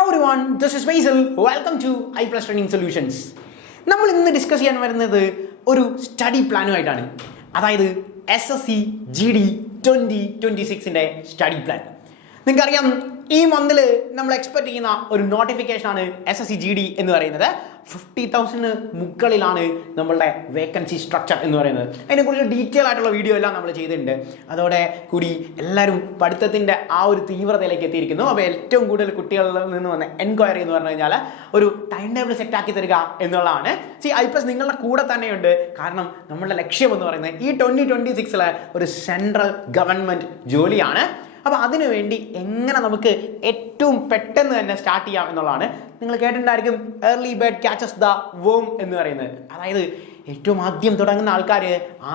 Hello everyone, this is Faisal. Welcome to I Plus Training Solutions. നമ്മൾ ഇന്ന് discuss ചെയ്യാൻ വരുന്നത് ഒരു സ്റ്റഡി പ്ലാനുമായിട്ടാണ്. അതായത് SSC GD 2026ന്റെ സ്റ്റഡി പ്ലാൻ. നിങ്ങൾക്കറിയാം ഈ മന്തിൽ നമ്മൾ എക്സ്പെക്ട് ചെയ്യുന്ന ഒരു നോട്ടിഫിക്കേഷനാണ് SSC GD എന്ന് പറയുന്നത്. 50,000 മുകളിലാണ് നമ്മളുടെ വേക്കൻസി സ്ട്രക്ചർ എന്ന് പറയുന്നത്. അതിനെക്കുറിച്ച് ഡീറ്റെയിൽ ആയിട്ടുള്ള വീഡിയോ എല്ലാം നമ്മൾ ചെയ്തിട്ടുണ്ട്. അതോടെ കൂടി എല്ലാവരും പഠിത്തത്തിൻ്റെ ആ ഒരു തീവ്രതയിലേക്ക് എത്തിയിരിക്കുന്നു. അപ്പോൾ ഏറ്റവും കൂടുതൽ കുട്ടികളിൽ നിന്ന് വന്ന എൻക്വയറി എന്ന് പറഞ്ഞു കഴിഞ്ഞാൽ ഒരു ടൈം ടേബിൾ സെറ്റാക്കി തരിക എന്നുള്ളതാണ്. I Plus നിങ്ങളുടെ കൂടെ തന്നെയുണ്ട്. കാരണം നമ്മളുടെ ലക്ഷ്യം എന്ന് പറയുന്നത് ഈ 2026 ഒരു സെൻട്രൽ ഗവൺമെൻറ് ജോലിയാണ്. അപ്പോൾ അതിനുവേണ്ടി എങ്ങനെ നമുക്ക് ഏറ്റവും പെട്ടെന്ന് തന്നെ സ്റ്റാർട്ട് ചെയ്യാം എന്നുള്ളതാണ്. നിങ്ങൾ കേട്ടിട്ടുണ്ടായിരിക്കും early bird catches the worm എന്ന് പറയുന്നത്. അതായത് ഏറ്റവും ആദ്യം തുടങ്ങുന്ന ആൾക്കാർ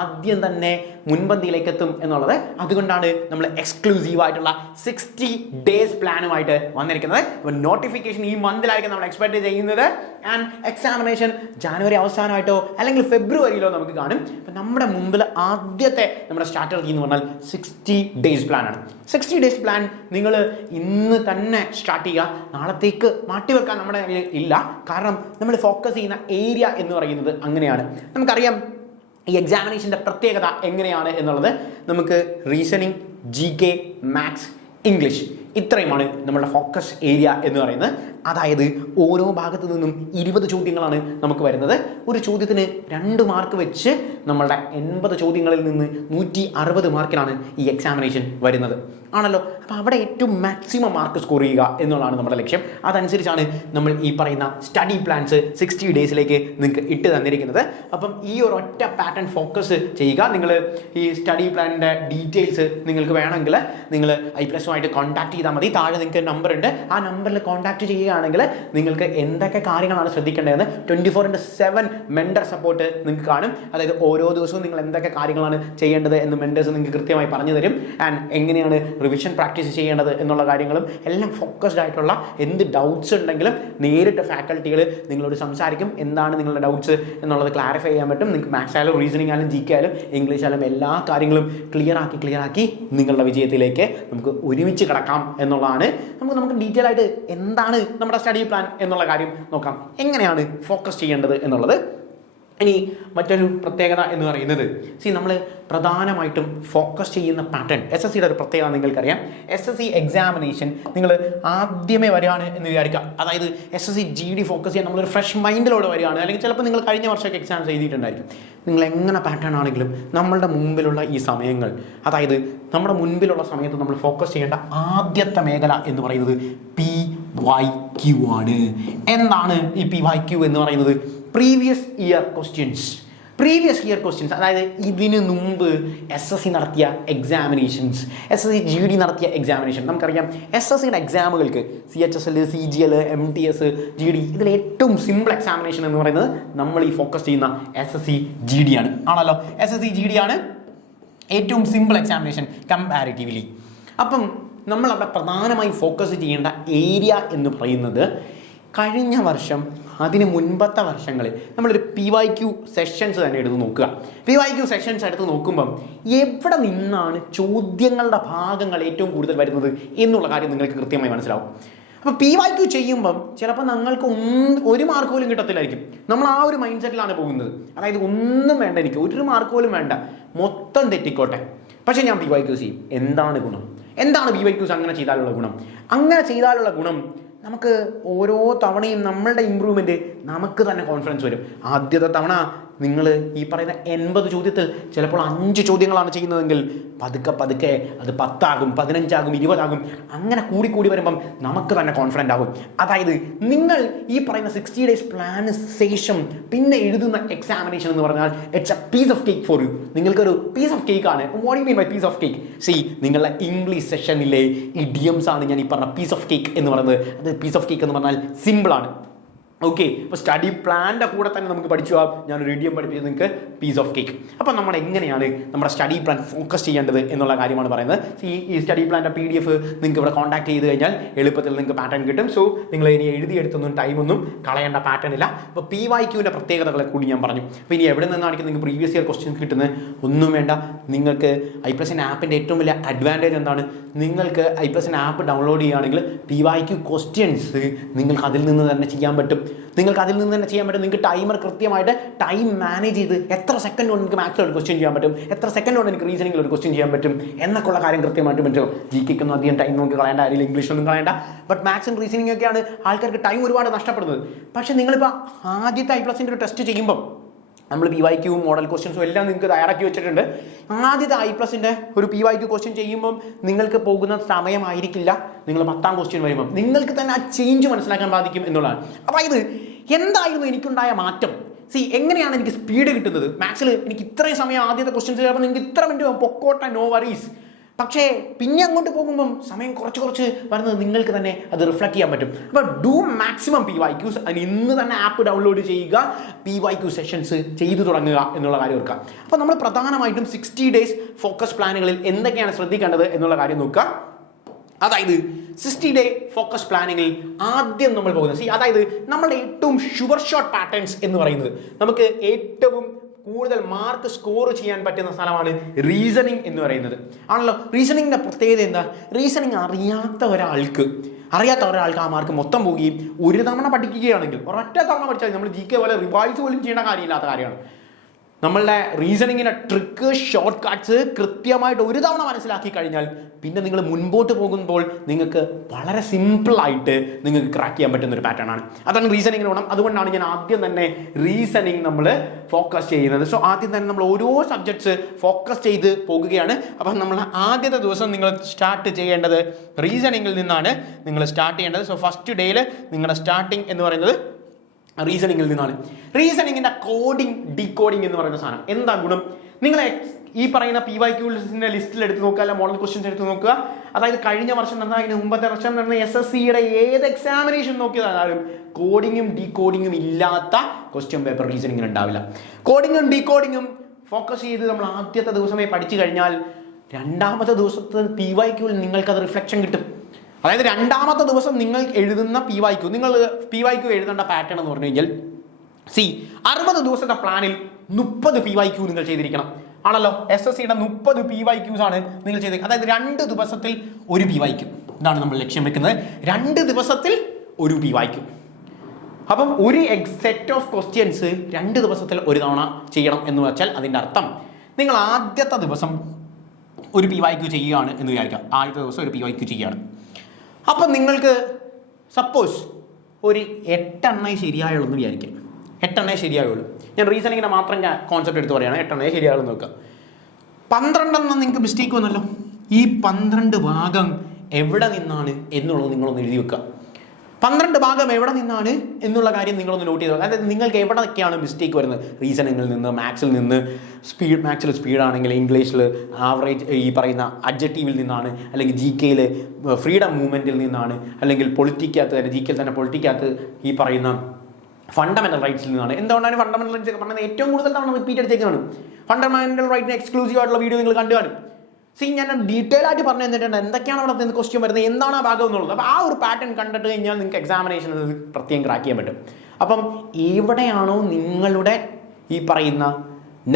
ആദ്യം തന്നെ മുൻപന്തിയിലേക്ക് എത്തും എന്നുള്ളത്. അതുകൊണ്ടാണ് നമ്മൾ എക്സ്ക്ലൂസീവായിട്ടുള്ള 60 ഡേയ്സ് പ്ലാനുമായിട്ട് വന്നിരിക്കുന്നത്. അപ്പോൾ നോട്ടിഫിക്കേഷൻ ഈ മന്തിലായിരിക്കും നമ്മൾ എക്സ്പെക്ട് ചെയ്യുന്നത്. ആൻഡ് എക്സാമിനേഷൻ ജാനുവരി അവസാനമായിട്ടോ അല്ലെങ്കിൽ ഫെബ്രുവരിയിലോ നമുക്ക് കാണും. അപ്പം നമ്മുടെ മുമ്പിൽ ആദ്യത്തെ നമ്മുടെ സ്ട്രാറ്റജി എന്ന് പറഞ്ഞാൽ 60 ഡേയ്സ് പ്ലാനാണ്. 60 ഡേയ്സ് പ്ലാൻ നിങ്ങൾ ഇന്ന് തന്നെ സ്റ്റാർട്ട് ചെയ്യുക. നാളത്തേക്ക് മാറ്റിവെക്കാൻ നമ്മുടെ ഇല്ല. കാരണം നമ്മൾ ഫോക്കസ് ചെയ്യുന്ന ഏരിയ എന്ന് പറയുന്നത് അങ്ങനെയാണ്. നമുക്കറിയാം ഈ എക്സാമിനേഷൻ്റെ പ്രത്യേകത എങ്ങനെയാണ് എന്നുള്ളത്. നമുക്ക് റീസണിങ്, GK, മാത്സ്, ഇംഗ്ലീഷ് ഇത്രയുമാണ് നമ്മുടെ ഫോക്കസ് ഏരിയ എന്ന് പറയുന്നത്. അതായത് ഓരോ ഭാഗത്തു നിന്നും 20 ചോദ്യങ്ങളാണ് നമുക്ക് വരുന്നത്. ഒരു ചോദ്യത്തിന് 2 മാർക്ക് വെച്ച് നമ്മളുടെ 80 ചോദ്യങ്ങളിൽ നിന്ന് 160 മാർക്കിനാണ് ഈ എക്സാമിനേഷൻ വരുന്നത് ആണല്ലോ. അപ്പോൾ അവിടെ ഏറ്റവും മാക്സിമം മാർക്ക് സ്കോർ ചെയ്യുക എന്നുള്ളതാണ് നമ്മുടെ ലക്ഷ്യം. അതനുസരിച്ചാണ് നമ്മൾ ഈ പറയുന്ന സ്റ്റഡി പ്ലാൻസ് 60 ഡേയ്സിലേക്ക് നിങ്ങൾക്ക് ഇട്ട് തന്നിരിക്കുന്നത്. അപ്പം ഈ ഒരു ഒറ്റ പാറ്റേൺ ഫോക്കസ് ചെയ്യുക. നിങ്ങൾ ഈ സ്റ്റഡി പ്ലാനിൻ്റെ ഡീറ്റെയിൽസ് നിങ്ങൾക്ക് വേണമെങ്കിൽ നിങ്ങൾ I Plus-ഉമായിട്ട് കോൺടാക്ട് ചെയ്താൽ മതി. താഴെ നിങ്ങൾക്ക് നമ്പർ ഉണ്ട്. ആ നമ്പറിൽ കോൺടാക്ട് ചെയ്യുകയാണെങ്കിൽ നിങ്ങൾക്ക് എന്തൊക്കെ കാര്യങ്ങളാണ് ശ്രദ്ധിക്കേണ്ടതെന്ന് 24/7 മെൻഡർ സപ്പോർട്ട് നിങ്ങൾക്ക് കാണും. അതായത് ഓരോ ദിവസവും നിങ്ങൾ എന്തൊക്കെ കാര്യങ്ങളാണ് ചെയ്യേണ്ടത് എന്ന് മെൻഡേഴ്സ് നിങ്ങൾക്ക് കൃത്യമായി പറഞ്ഞു തരും. ആൻഡ് എങ്ങനെയാണ് റിവിഷൻ പ്രാക്ടീസ് ചെയ്യേണ്ടത് എന്നുള്ള കാര്യങ്ങളും എല്ലാം ഫോക്കസ്ഡ് ആയിട്ടുള്ള എന്ത് ഡൗട്ട്സ് ഉണ്ടെങ്കിലും നേരിട്ട് ഫാക്കൽറ്റികൾ നിങ്ങളോട് സംസാരിക്കും. എന്താണ് നിങ്ങളുടെ ഡൗട്ട്സ് എന്നുള്ളത് ക്ലാരിഫൈ ചെയ്യാൻ പറ്റും. നിങ്ങൾക്ക് മാത്സ് ആയാലും റീസണിംഗ് ആയാലും GK ആയാലും ഇംഗ്ലീഷ് ആയാലും എല്ലാ കാര്യങ്ങളും ക്ലിയർ ആക്കി നിങ്ങളുടെ വിജയത്തിലേക്ക് നമുക്ക് ഒരുമിച്ച് കിടക്കാം എന്നുള്ളതാണ്. നമുക്ക് ഡീറ്റെയിൽ ആയിട്ട് എന്താണ് നമ്മുടെ സ്റ്റഡി പ്ലാൻ എന്നുള്ള കാര്യം നോക്കാം. എങ്ങനെയാണ് ഫോക്കസ് ചെയ്യേണ്ടത് എന്നുള്ളത്. ഇനി മറ്റൊരു പ്രത്യേകത എന്ന് പറയുന്നത് നമ്മൾ പ്രധാനമായിട്ടും ഫോക്കസ് ചെയ്യുന്ന പാറ്റേൺ SSCയുടെ ഒരു പ്രത്യേകത നിങ്ങൾക്കറിയാം. SSC എക്സാമിനേഷൻ നിങ്ങൾ ആദ്യമേ വരികയാണ് എന്ന് വിചാരിക്കുക. അതായത് SSC GD ഫോക്കസ് ചെയ്യാൻ നമ്മളൊരു ഫ്രഷ് മൈൻഡിലോട് വരികയാണ്. അല്ലെങ്കിൽ ചിലപ്പോൾ നിങ്ങൾ കഴിഞ്ഞ വർഷമൊക്കെ എക്സാംസ് എഴുതിയിട്ടുണ്ടായിരിക്കും. നിങ്ങൾ എങ്ങനെ പാറ്റേൺ ആണെങ്കിലും നമ്മളുടെ മുമ്പിലുള്ള ഈ സമയങ്ങൾ, അതായത് നമ്മുടെ മുൻപിലുള്ള സമയത്ത് നമ്മൾ ഫോക്കസ് ചെയ്യേണ്ട ആദ്യത്തെ മേഖല എന്ന് പറയുന്നത് PYQ ആണ്. എന്താണ് ഈ PYQ എന്ന് പറയുന്നത്? Previous year questions. അതായത് ഇതിനു മുമ്പ് SSC നടത്തിയ എക്സാമിനേഷൻസ്, SSC GD നടത്തിയ എക്സാമിനേഷൻ. നമുക്കറിയാം SSCയുടെ എക്സാമുകൾക്ക് CHSL, CGL, MTS, GD ഇതിൽ ഏറ്റവും സിമ്പിൾ എക്സാമിനേഷൻ എന്ന് പറയുന്നത് നമ്മൾ ഈ ഫോക്കസ് ചെയ്യുന്ന SSC GD ആണല്ലോ. SSC GD ആണ് ഏറ്റവും സിമ്പിൾ എക്സാമിനേഷൻ കമ്പാരിറ്റീവ്ലി. അപ്പം നമ്മളവിടെ പ്രധാനമായും ഫോക്കസ് ചെയ്യേണ്ട ഏരിയ എന്ന് പറയുന്നത് കഴിഞ്ഞ വർഷം അതിന് മുൻപത്തെ വർഷങ്ങളിൽ നമ്മളൊരു PYQ സെഷൻസ് തന്നെ എടുത്ത് നോക്കുക. PYQ സെഷൻസ് എടുത്ത് നോക്കുമ്പം എവിടെ നിന്നാണ് ചോദ്യങ്ങളുടെ ഭാഗങ്ങൾ ഏറ്റവും കൂടുതൽ വരുന്നത് എന്നുള്ള കാര്യം നിങ്ങൾക്ക് കൃത്യമായി മനസ്സിലാവും. അപ്പോൾ PYQ ചെയ്യുമ്പം ചിലപ്പോൾ നിങ്ങൾക്ക് ഒരു മാർക്ക് പോലും കിട്ടത്തില്ലായിരിക്കും. നമ്മൾ ആ ഒരു മൈൻഡ് സെറ്റിലാണ് പോകുന്നത്. അതായത് ഒന്നും വേണ്ട, എനിക്ക് ഒരു മാർക്ക് പോലും വേണ്ട, മൊത്തം തെറ്റിക്കോട്ടെ, പക്ഷേ ഞാൻ PYQ ചെയ്യും. എന്താണ് ഗുണം? എന്താണ് PYQs അങ്ങനെ ചെയ്താലുള്ള ഗുണം? അങ്ങനെ ചെയ്താലുള്ള ഗുണം നമുക്ക് ഓരോ തവണയും നമ്മളുടെ ഇമ്പ്രൂവ്മെൻറ്റ് നമുക്ക് തന്നെ കോൺഫിഡൻസ് വരും. ആദ്യത്തെ തവണ നിങ്ങൾ ഈ പറയുന്ന 80 ചോദ്യത്തിൽ ചിലപ്പോൾ 5 ചോദ്യങ്ങളാണ് ചെയ്യുന്നതെങ്കിൽ പതുക്കെ അത് 10 ആകും, 15 ആകും, 20 ആകും. അങ്ങനെ കൂടി വരുമ്പം നമുക്ക് തന്നെ കോൺഫിഡൻ്റ് ആകും. അതായത് നിങ്ങൾ ഈ പറയുന്ന 60 ഡേയ്സ് പ്ലാന് ശേഷം പിന്നെ എഴുതുന്ന എക്സാമിനേഷൻ എന്ന് പറഞ്ഞാൽ it's a piece of cake for you. നിങ്ങൾക്കൊരു പീസ് ഓഫ് കേക്ക് ആണ്. What you mean by piece of cake? നിങ്ങളുടെ ഇംഗ്ലീഷ് സെഷനിലെ ഇഡിയംസ് ആണ് ഞാൻ ഈ പറഞ്ഞ പീസ് ഓഫ് കേക്ക് എന്ന് പറയുന്നത്. അത് പീസ് ഓഫ് കേക്ക് എന്ന് പറഞ്ഞാൽ സിമ്പിളാണ്. ഓക്കെ, അപ്പോൾ സ്റ്റഡി പ്ലാൻ്റെ കൂടെ തന്നെ നമുക്ക് പഠിച്ചു പോകാം. ഞാനൊരു ഇഡിയം പഠിപ്പിച്ചത് നിങ്ങൾക്ക് പീസ് ഓഫ് കേക്ക്. അപ്പോൾ നമ്മൾ എങ്ങനെയാണ് നമ്മുടെ സ്റ്റഡി പ്ലാൻ ഫോക്കസ് ചെയ്യേണ്ടത് എന്നുള്ള കാര്യമാണ് പറയുന്നത്. ഈ സ്റ്റഡി പ്ലാൻ്റെ PDF നിങ്ങൾക്ക് ഇവിടെ കോൺടാക്ട് ചെയ്ത് കഴിഞ്ഞാൽ എളുപ്പത്തിൽ നിങ്ങൾക്ക് പാറ്റേൺ കിട്ടും. സോ നിങ്ങൾ ഇനി എഴുതിയെടുത്തൊന്നും ടൈമൊന്നും കളയേണ്ട പാറ്റേൺ ഇല്ല. അപ്പോൾ PYQൻ്റെ പ്രത്യേകതകളെ കൂടി ഞാൻ പറഞ്ഞു. അപ്പോൾ ഇനി എവിടെ നിന്നാണെങ്കിൽ നിങ്ങൾക്ക് പ്രീവിയസ് ഇയർ ക്വസ്റ്റ്യൻസ് കിട്ടുന്നത് ഒന്നും വേണ്ട. നിങ്ങൾക്ക് i+n ആപ്പിൻ്റെ ഏറ്റവും വലിയ അഡ്വാൻറ്റേജ് എന്താണ്? നിങ്ങൾക്ക് i+n ആപ്പ് ഡൗൺലോഡ് ചെയ്യുകയാണെങ്കിൽ PYQ ക്വസ്റ്റ്യൻസ് നിങ്ങൾക്ക് അതിൽ നിന്ന് തന്നെ ചെയ്യാൻ പറ്റും. നിങ്ങൾക്ക് ടൈമർ കൃത്യമായിട്ട് ടൈം മാനേജ് ചെയ്ത് എത്ര സെക്കൻഡ് കൊണ്ട് നിങ്ങൾക്ക് മാത്സിൽ ഒരു ക്വസ്റ്റ്യൻ ചെയ്യാൻ പറ്റും, എത്ര സെക്കൻഡ് കൊണ്ട് എനിക്ക് റീസണിങ്ങിൽ ഒരു ക്വസ്റ്റ്യൻ ചെയ്യാൻ പറ്റും എന്നൊക്കെയുള്ള കാര്യം കൃത്യമായിട്ട് പറ്റും. GKക്കൊന്നും അധികം ടൈം നമുക്ക് കളയേണ്ട, അല്ലെങ്കിൽ ഇംഗ്ലീഷൊന്നും കളയേണ്ട. ബട്ട് മാത്സ് ആൻഡ് റീസണിംഗ് ഒക്കെയാണ് ആൾക്കാർക്ക് ടൈം ഒരുപാട് നഷ്ടപ്പെടുന്നത്. പക്ഷേ നിങ്ങളിപ്പോൾ ആദ്യത്തെ i+ൻ്റെ ഒരു ടെസ്റ്റ് ചെയ്യുമ്പോൾ നമ്മൾ PYQ മോഡൽ ക്വസ്റ്റ്യൻസും എല്ലാം നിങ്ങൾക്ക് തയ്യാറാക്കി വെച്ചിട്ടുണ്ട്. ആദ്യത്തെ i+ൻ്റെ ഒരു PYQ ക്വസ്റ്റ്യൻ ചെയ്യുമ്പം നിങ്ങൾക്ക് പോകുന്ന സമയമായിരിക്കില്ല നിങ്ങൾ 10ാം ക്വസ്റ്റ്യൻ വരുമ്പം നിങ്ങൾക്ക് തന്നെ ആ ചേഞ്ച് മനസ്സിലാക്കാൻ സാധിക്കും എന്നുള്ളതാണ്. അതായത് എന്തായിരുന്നു എനിക്കുണ്ടായ മാറ്റം? എങ്ങനെയാണ് എനിക്ക് സ്പീഡ് കിട്ടുന്നത്? മാത്സിൽ എനിക്ക് ഇത്രയും സമയം ആദ്യത്തെ ക്വസ്റ്റ്യൻസ് ചെയ്യുമ്പോൾ നിങ്ങൾക്ക് ഇത്ര മിനിറ്റ് പൊക്കോട്ടെ, നോ വറീസ്. പക്ഷേ പിന്നെ അങ്ങോട്ട് പോകുമ്പം സമയം കുറച്ച് വരുന്നത് നിങ്ങൾക്ക് തന്നെ അത് റിഫ്ലക്ട് ചെയ്യാൻ പറ്റും. അപ്പോൾ ഡു മാക്സിമം PYQs. അതിന് ഇന്ന് തന്നെ ആപ്പ് ഡൗൺലോഡ് ചെയ്യുക, PYQ സെഷൻസ് ചെയ്തു തുടങ്ങുക എന്നുള്ള കാര്യം ഓർക്കുക. അപ്പോൾ നമ്മൾ പ്രധാനമായിട്ടും 60 days ഫോക്കസ് പ്ലാനുകളിൽ എന്തൊക്കെയാണ് ശ്രദ്ധിക്കേണ്ടത് എന്നുള്ള കാര്യം നോക്കുക. അതായത് 60 day ഫോക്കസ് പ്ലാനിങ്ങിൽ ആദ്യം നമ്മൾ പോകുന്നത് അതായത് നമ്മളുടെ ഏറ്റവും ഷുവർ ഷോട്ട് പാറ്റേൺസ് എന്ന് പറയുന്നത് നമുക്ക് ഏറ്റവും കൂടുതൽ മാർക്ക് സ്കോർ ചെയ്യാൻ പറ്റുന്ന സ്ഥലമാണ് റീസണിങ് എന്ന് പറയുന്നത് ആണല്ലോ. റീസണിങ്ങിൻ്റെ പ്രത്യേകത എന്താ? റീസണിങ് അറിയാത്ത ഒരാൾക്ക് ആ മാർക്ക് മൊത്തം പോവുകയും ഒരു തവണ പഠിക്കുകയാണെങ്കിൽ ഒരൊറ്റ തവണ പഠിച്ചാൽ നമ്മൾ GK പോലെ റിവൈസ് പോലും ചെയ്യേണ്ട കാര്യമില്ലാത്ത കാര്യമാണ്. നമ്മളുടെ റീസണിങ്ങിൻ്റെ ട്രിക്ക്, ഷോർട്ട് കട്ട്സ് കൃത്യമായിട്ട് ഒരു തവണ മനസ്സിലാക്കി കഴിഞ്ഞാൽ പിന്നെ നിങ്ങൾ മുൻപോട്ട് പോകുമ്പോൾ നിങ്ങൾക്ക് വളരെ സിമ്പിളായിട്ട് നിങ്ങൾക്ക് ക്രാക്ക് ചെയ്യാൻ പറ്റുന്ന ഒരു പാറ്റേൺ ആണ്. അതാണ് റീസണിങ്ങിന് ഗുണം. അതുകൊണ്ടാണ് ഞാൻ ആദ്യം തന്നെ റീസണിങ് നമ്മൾ ഫോക്കസ് ചെയ്യുന്നത്. സോ ആദ്യം തന്നെ നമ്മൾ ഓരോ സബ്ജക്ട്സ് ഫോക്കസ് ചെയ്ത് പോകുകയാണ്. അപ്പം നമ്മൾ ആദ്യത്തെ ദിവസം നിങ്ങൾ സ്റ്റാർട്ട് ചെയ്യേണ്ടത് റീസണിങ്ങിൽ നിന്നാണ് നിങ്ങൾ സ്റ്റാർട്ട് ചെയ്യേണ്ടത്. സോ ഫസ്റ്റ് ഡേയിൽ നിങ്ങളുടെ സ്റ്റാർട്ടിങ് എന്ന് പറയുന്നത് റീസണിങ്ങിൽ നിന്നാണ്. റീസണിങ്ങിൻ്റെ കോഡിങ്, ഡീകോഡിങ് എന്ന് പറയുന്ന സാധനം എന്താ ഗുണം? നിങ്ങൾ ഈ പറയുന്ന PYQൻ്റെ ലിസ്റ്റിൽ എടുത്ത് നോക്കുക, അല്ല മോഡൽ ക്വസ്റ്റ്യൻസ് എടുത്ത് നോക്കുക. അതായത് കഴിഞ്ഞ വർഷം നടന്ന, അതിന് മുമ്പത്തെ വർഷം നടന്ന SSCയുടെ ഏത് എക്സാമിനേഷൻ നോക്കിയതായാലും കോഡിങ്ങും ഡീകോഡിങ്ങും ഇല്ലാത്ത ക്വസ്റ്റ്യൻ പേപ്പർ റീസണിങ്ങിന് ഉണ്ടാവില്ല. കോഡിങ്ങും ഡീകോഡിങ്ങും ഫോക്കസ് ചെയ്ത് നമ്മൾ ആദ്യത്തെ ദിവസമേ പഠിച്ചു കഴിഞ്ഞാൽ രണ്ടാമത്തെ ദിവസത്തെ PYQവിൽ നിങ്ങൾക്കത് റിഫ്ലക്ഷൻ കിട്ടും. അതായത് രണ്ടാമത്തെ ദിവസം നിങ്ങൾ എഴുതുന്ന PYQ എഴുതേണ്ട പാറ്റേൺ എന്ന് പറഞ്ഞു കഴിഞ്ഞാൽ 60 ദിവസത്തെ പ്ലാനിൽ 30 PYQ നിങ്ങൾ ചെയ്തിരിക്കണം ആണല്ലോ. SSCയുടെ 30 PYQs ആണ് നിങ്ങൾ ചെയ്തിരിക്കുന്നത്. അതായത് 2 ദിവസത്തിൽ ഒരു PYQ. ഇതാണ് നമ്മൾ ലക്ഷ്യം വെക്കുന്നത്, 2 ദിവസത്തിൽ ഒരു PYQ. അപ്പം ഒരു സെറ്റ് ഓഫ് ക്വസ്റ്റ്യൻസ് 2 ദിവസത്തിൽ ഒരു തവണ ചെയ്യണം എന്ന് വെച്ചാൽ അതിൻ്റെ അർത്ഥം നിങ്ങൾ ആദ്യത്തെ ദിവസം ഒരു PYQ ചെയ്യുകയാണ് എന്ന് വിചാരിക്കാം. ആദ്യത്തെ ദിവസം ഒരു PYQ ചെയ്യുകയാണ്. അപ്പം നിങ്ങൾക്ക് സപ്പോസ് ഒരു 8 എണ്ണേ ശരിയായുള്ളൂ എന്ന് വിചാരിക്കാം. 8 എണ്ണേ ശരിയായുള്ളൂ. ഞാൻ റീസണിങ്ങിനെ മാത്രം കോൺസെപ്റ്റ് എടുത്ത് പറയുകയാണ്. 8 എണ്ണേ ശരിയായുള്ളൂ നോക്കുക. 12 എണ്ണം നിങ്ങൾക്ക് മിസ്റ്റേക്ക് വന്നല്ലോ. ഈ 12 ഭാഗം എവിടെ നിന്നാണ് എന്നുള്ളത് നിങ്ങളൊന്ന് എഴുതി വെക്കുക. 12 ഭാഗം എവിടെ നിന്നാണ് എന്നുള്ള കാര്യം നിങ്ങളൊന്ന് നോട്ട് ചെയ്ത്. അതായത് നിങ്ങൾക്ക് എവിടെയൊക്കെയാണ് മിസ്റ്റേക്ക് വരുന്നത്? റീസണിങ്ങിൽ നിന്ന്, മാത്സിൽ നിന്ന്, മാത്സിൽ സ്പീഡാണെങ്കിൽ ഇംഗ്ലീഷിൽ ആവറേജ്, ഈ പറയുന്ന അഡ്ജക്റ്റീവിൽ നിന്നാണ്, അല്ലെങ്കിൽ GKയിൽ ഫ്രീഡം മൂവ്മെൻറ്റിൽ നിന്നാണ്, അല്ലെങ്കിൽ പൊളിറ്റിക്കകത്ത് തന്നെ GKയിൽ തന്നെ പൊളിറ്റിക്കകത്ത് ഈ പറയുന്ന ഫണ്ടമെന്റൽ റൈറ്റ്സിൽ നിന്നാണ്. എന്തുകൊണ്ടാണ് ഫണ്ടമെന്റൽ റൈറ്റ്സ് പറഞ്ഞത്? ഏറ്റവും കൂടുതൽ തവണ റിപ്പീറ്റ് അടിച്ചേക്കാണ്. ഫണ്ടമെന്റൽ റൈറ്റിന് എക്സ്ക്ലൂസീവ് ആയിട്ടുള്ള വീഡിയോ നിങ്ങൾ കണ്ടു കാണും. ഞാൻ ഡീറ്റെയിൽ ആയിട്ട് പറഞ്ഞു തന്നിട്ടുണ്ട് എന്തൊക്കെയാണ് അവിടെ നിന്ന് ക്വസ്റ്റ്യൻ വരുന്നത്, എന്താണ് ആ ഭാഗം എന്നുള്ളത്. അപ്പോൾ ആ ഒരു പാറ്റേൺ കണ്ടിട്ട് കഴിഞ്ഞാൽ നിങ്ങൾക്ക് എക്സാമിനേഷൻ പ്രത്യേകം ക്രാക്ക് ചെയ്യാൻ പറ്റും. അപ്പം എവിടെയാണോ നിങ്ങളുടെ ഈ പറയുന്ന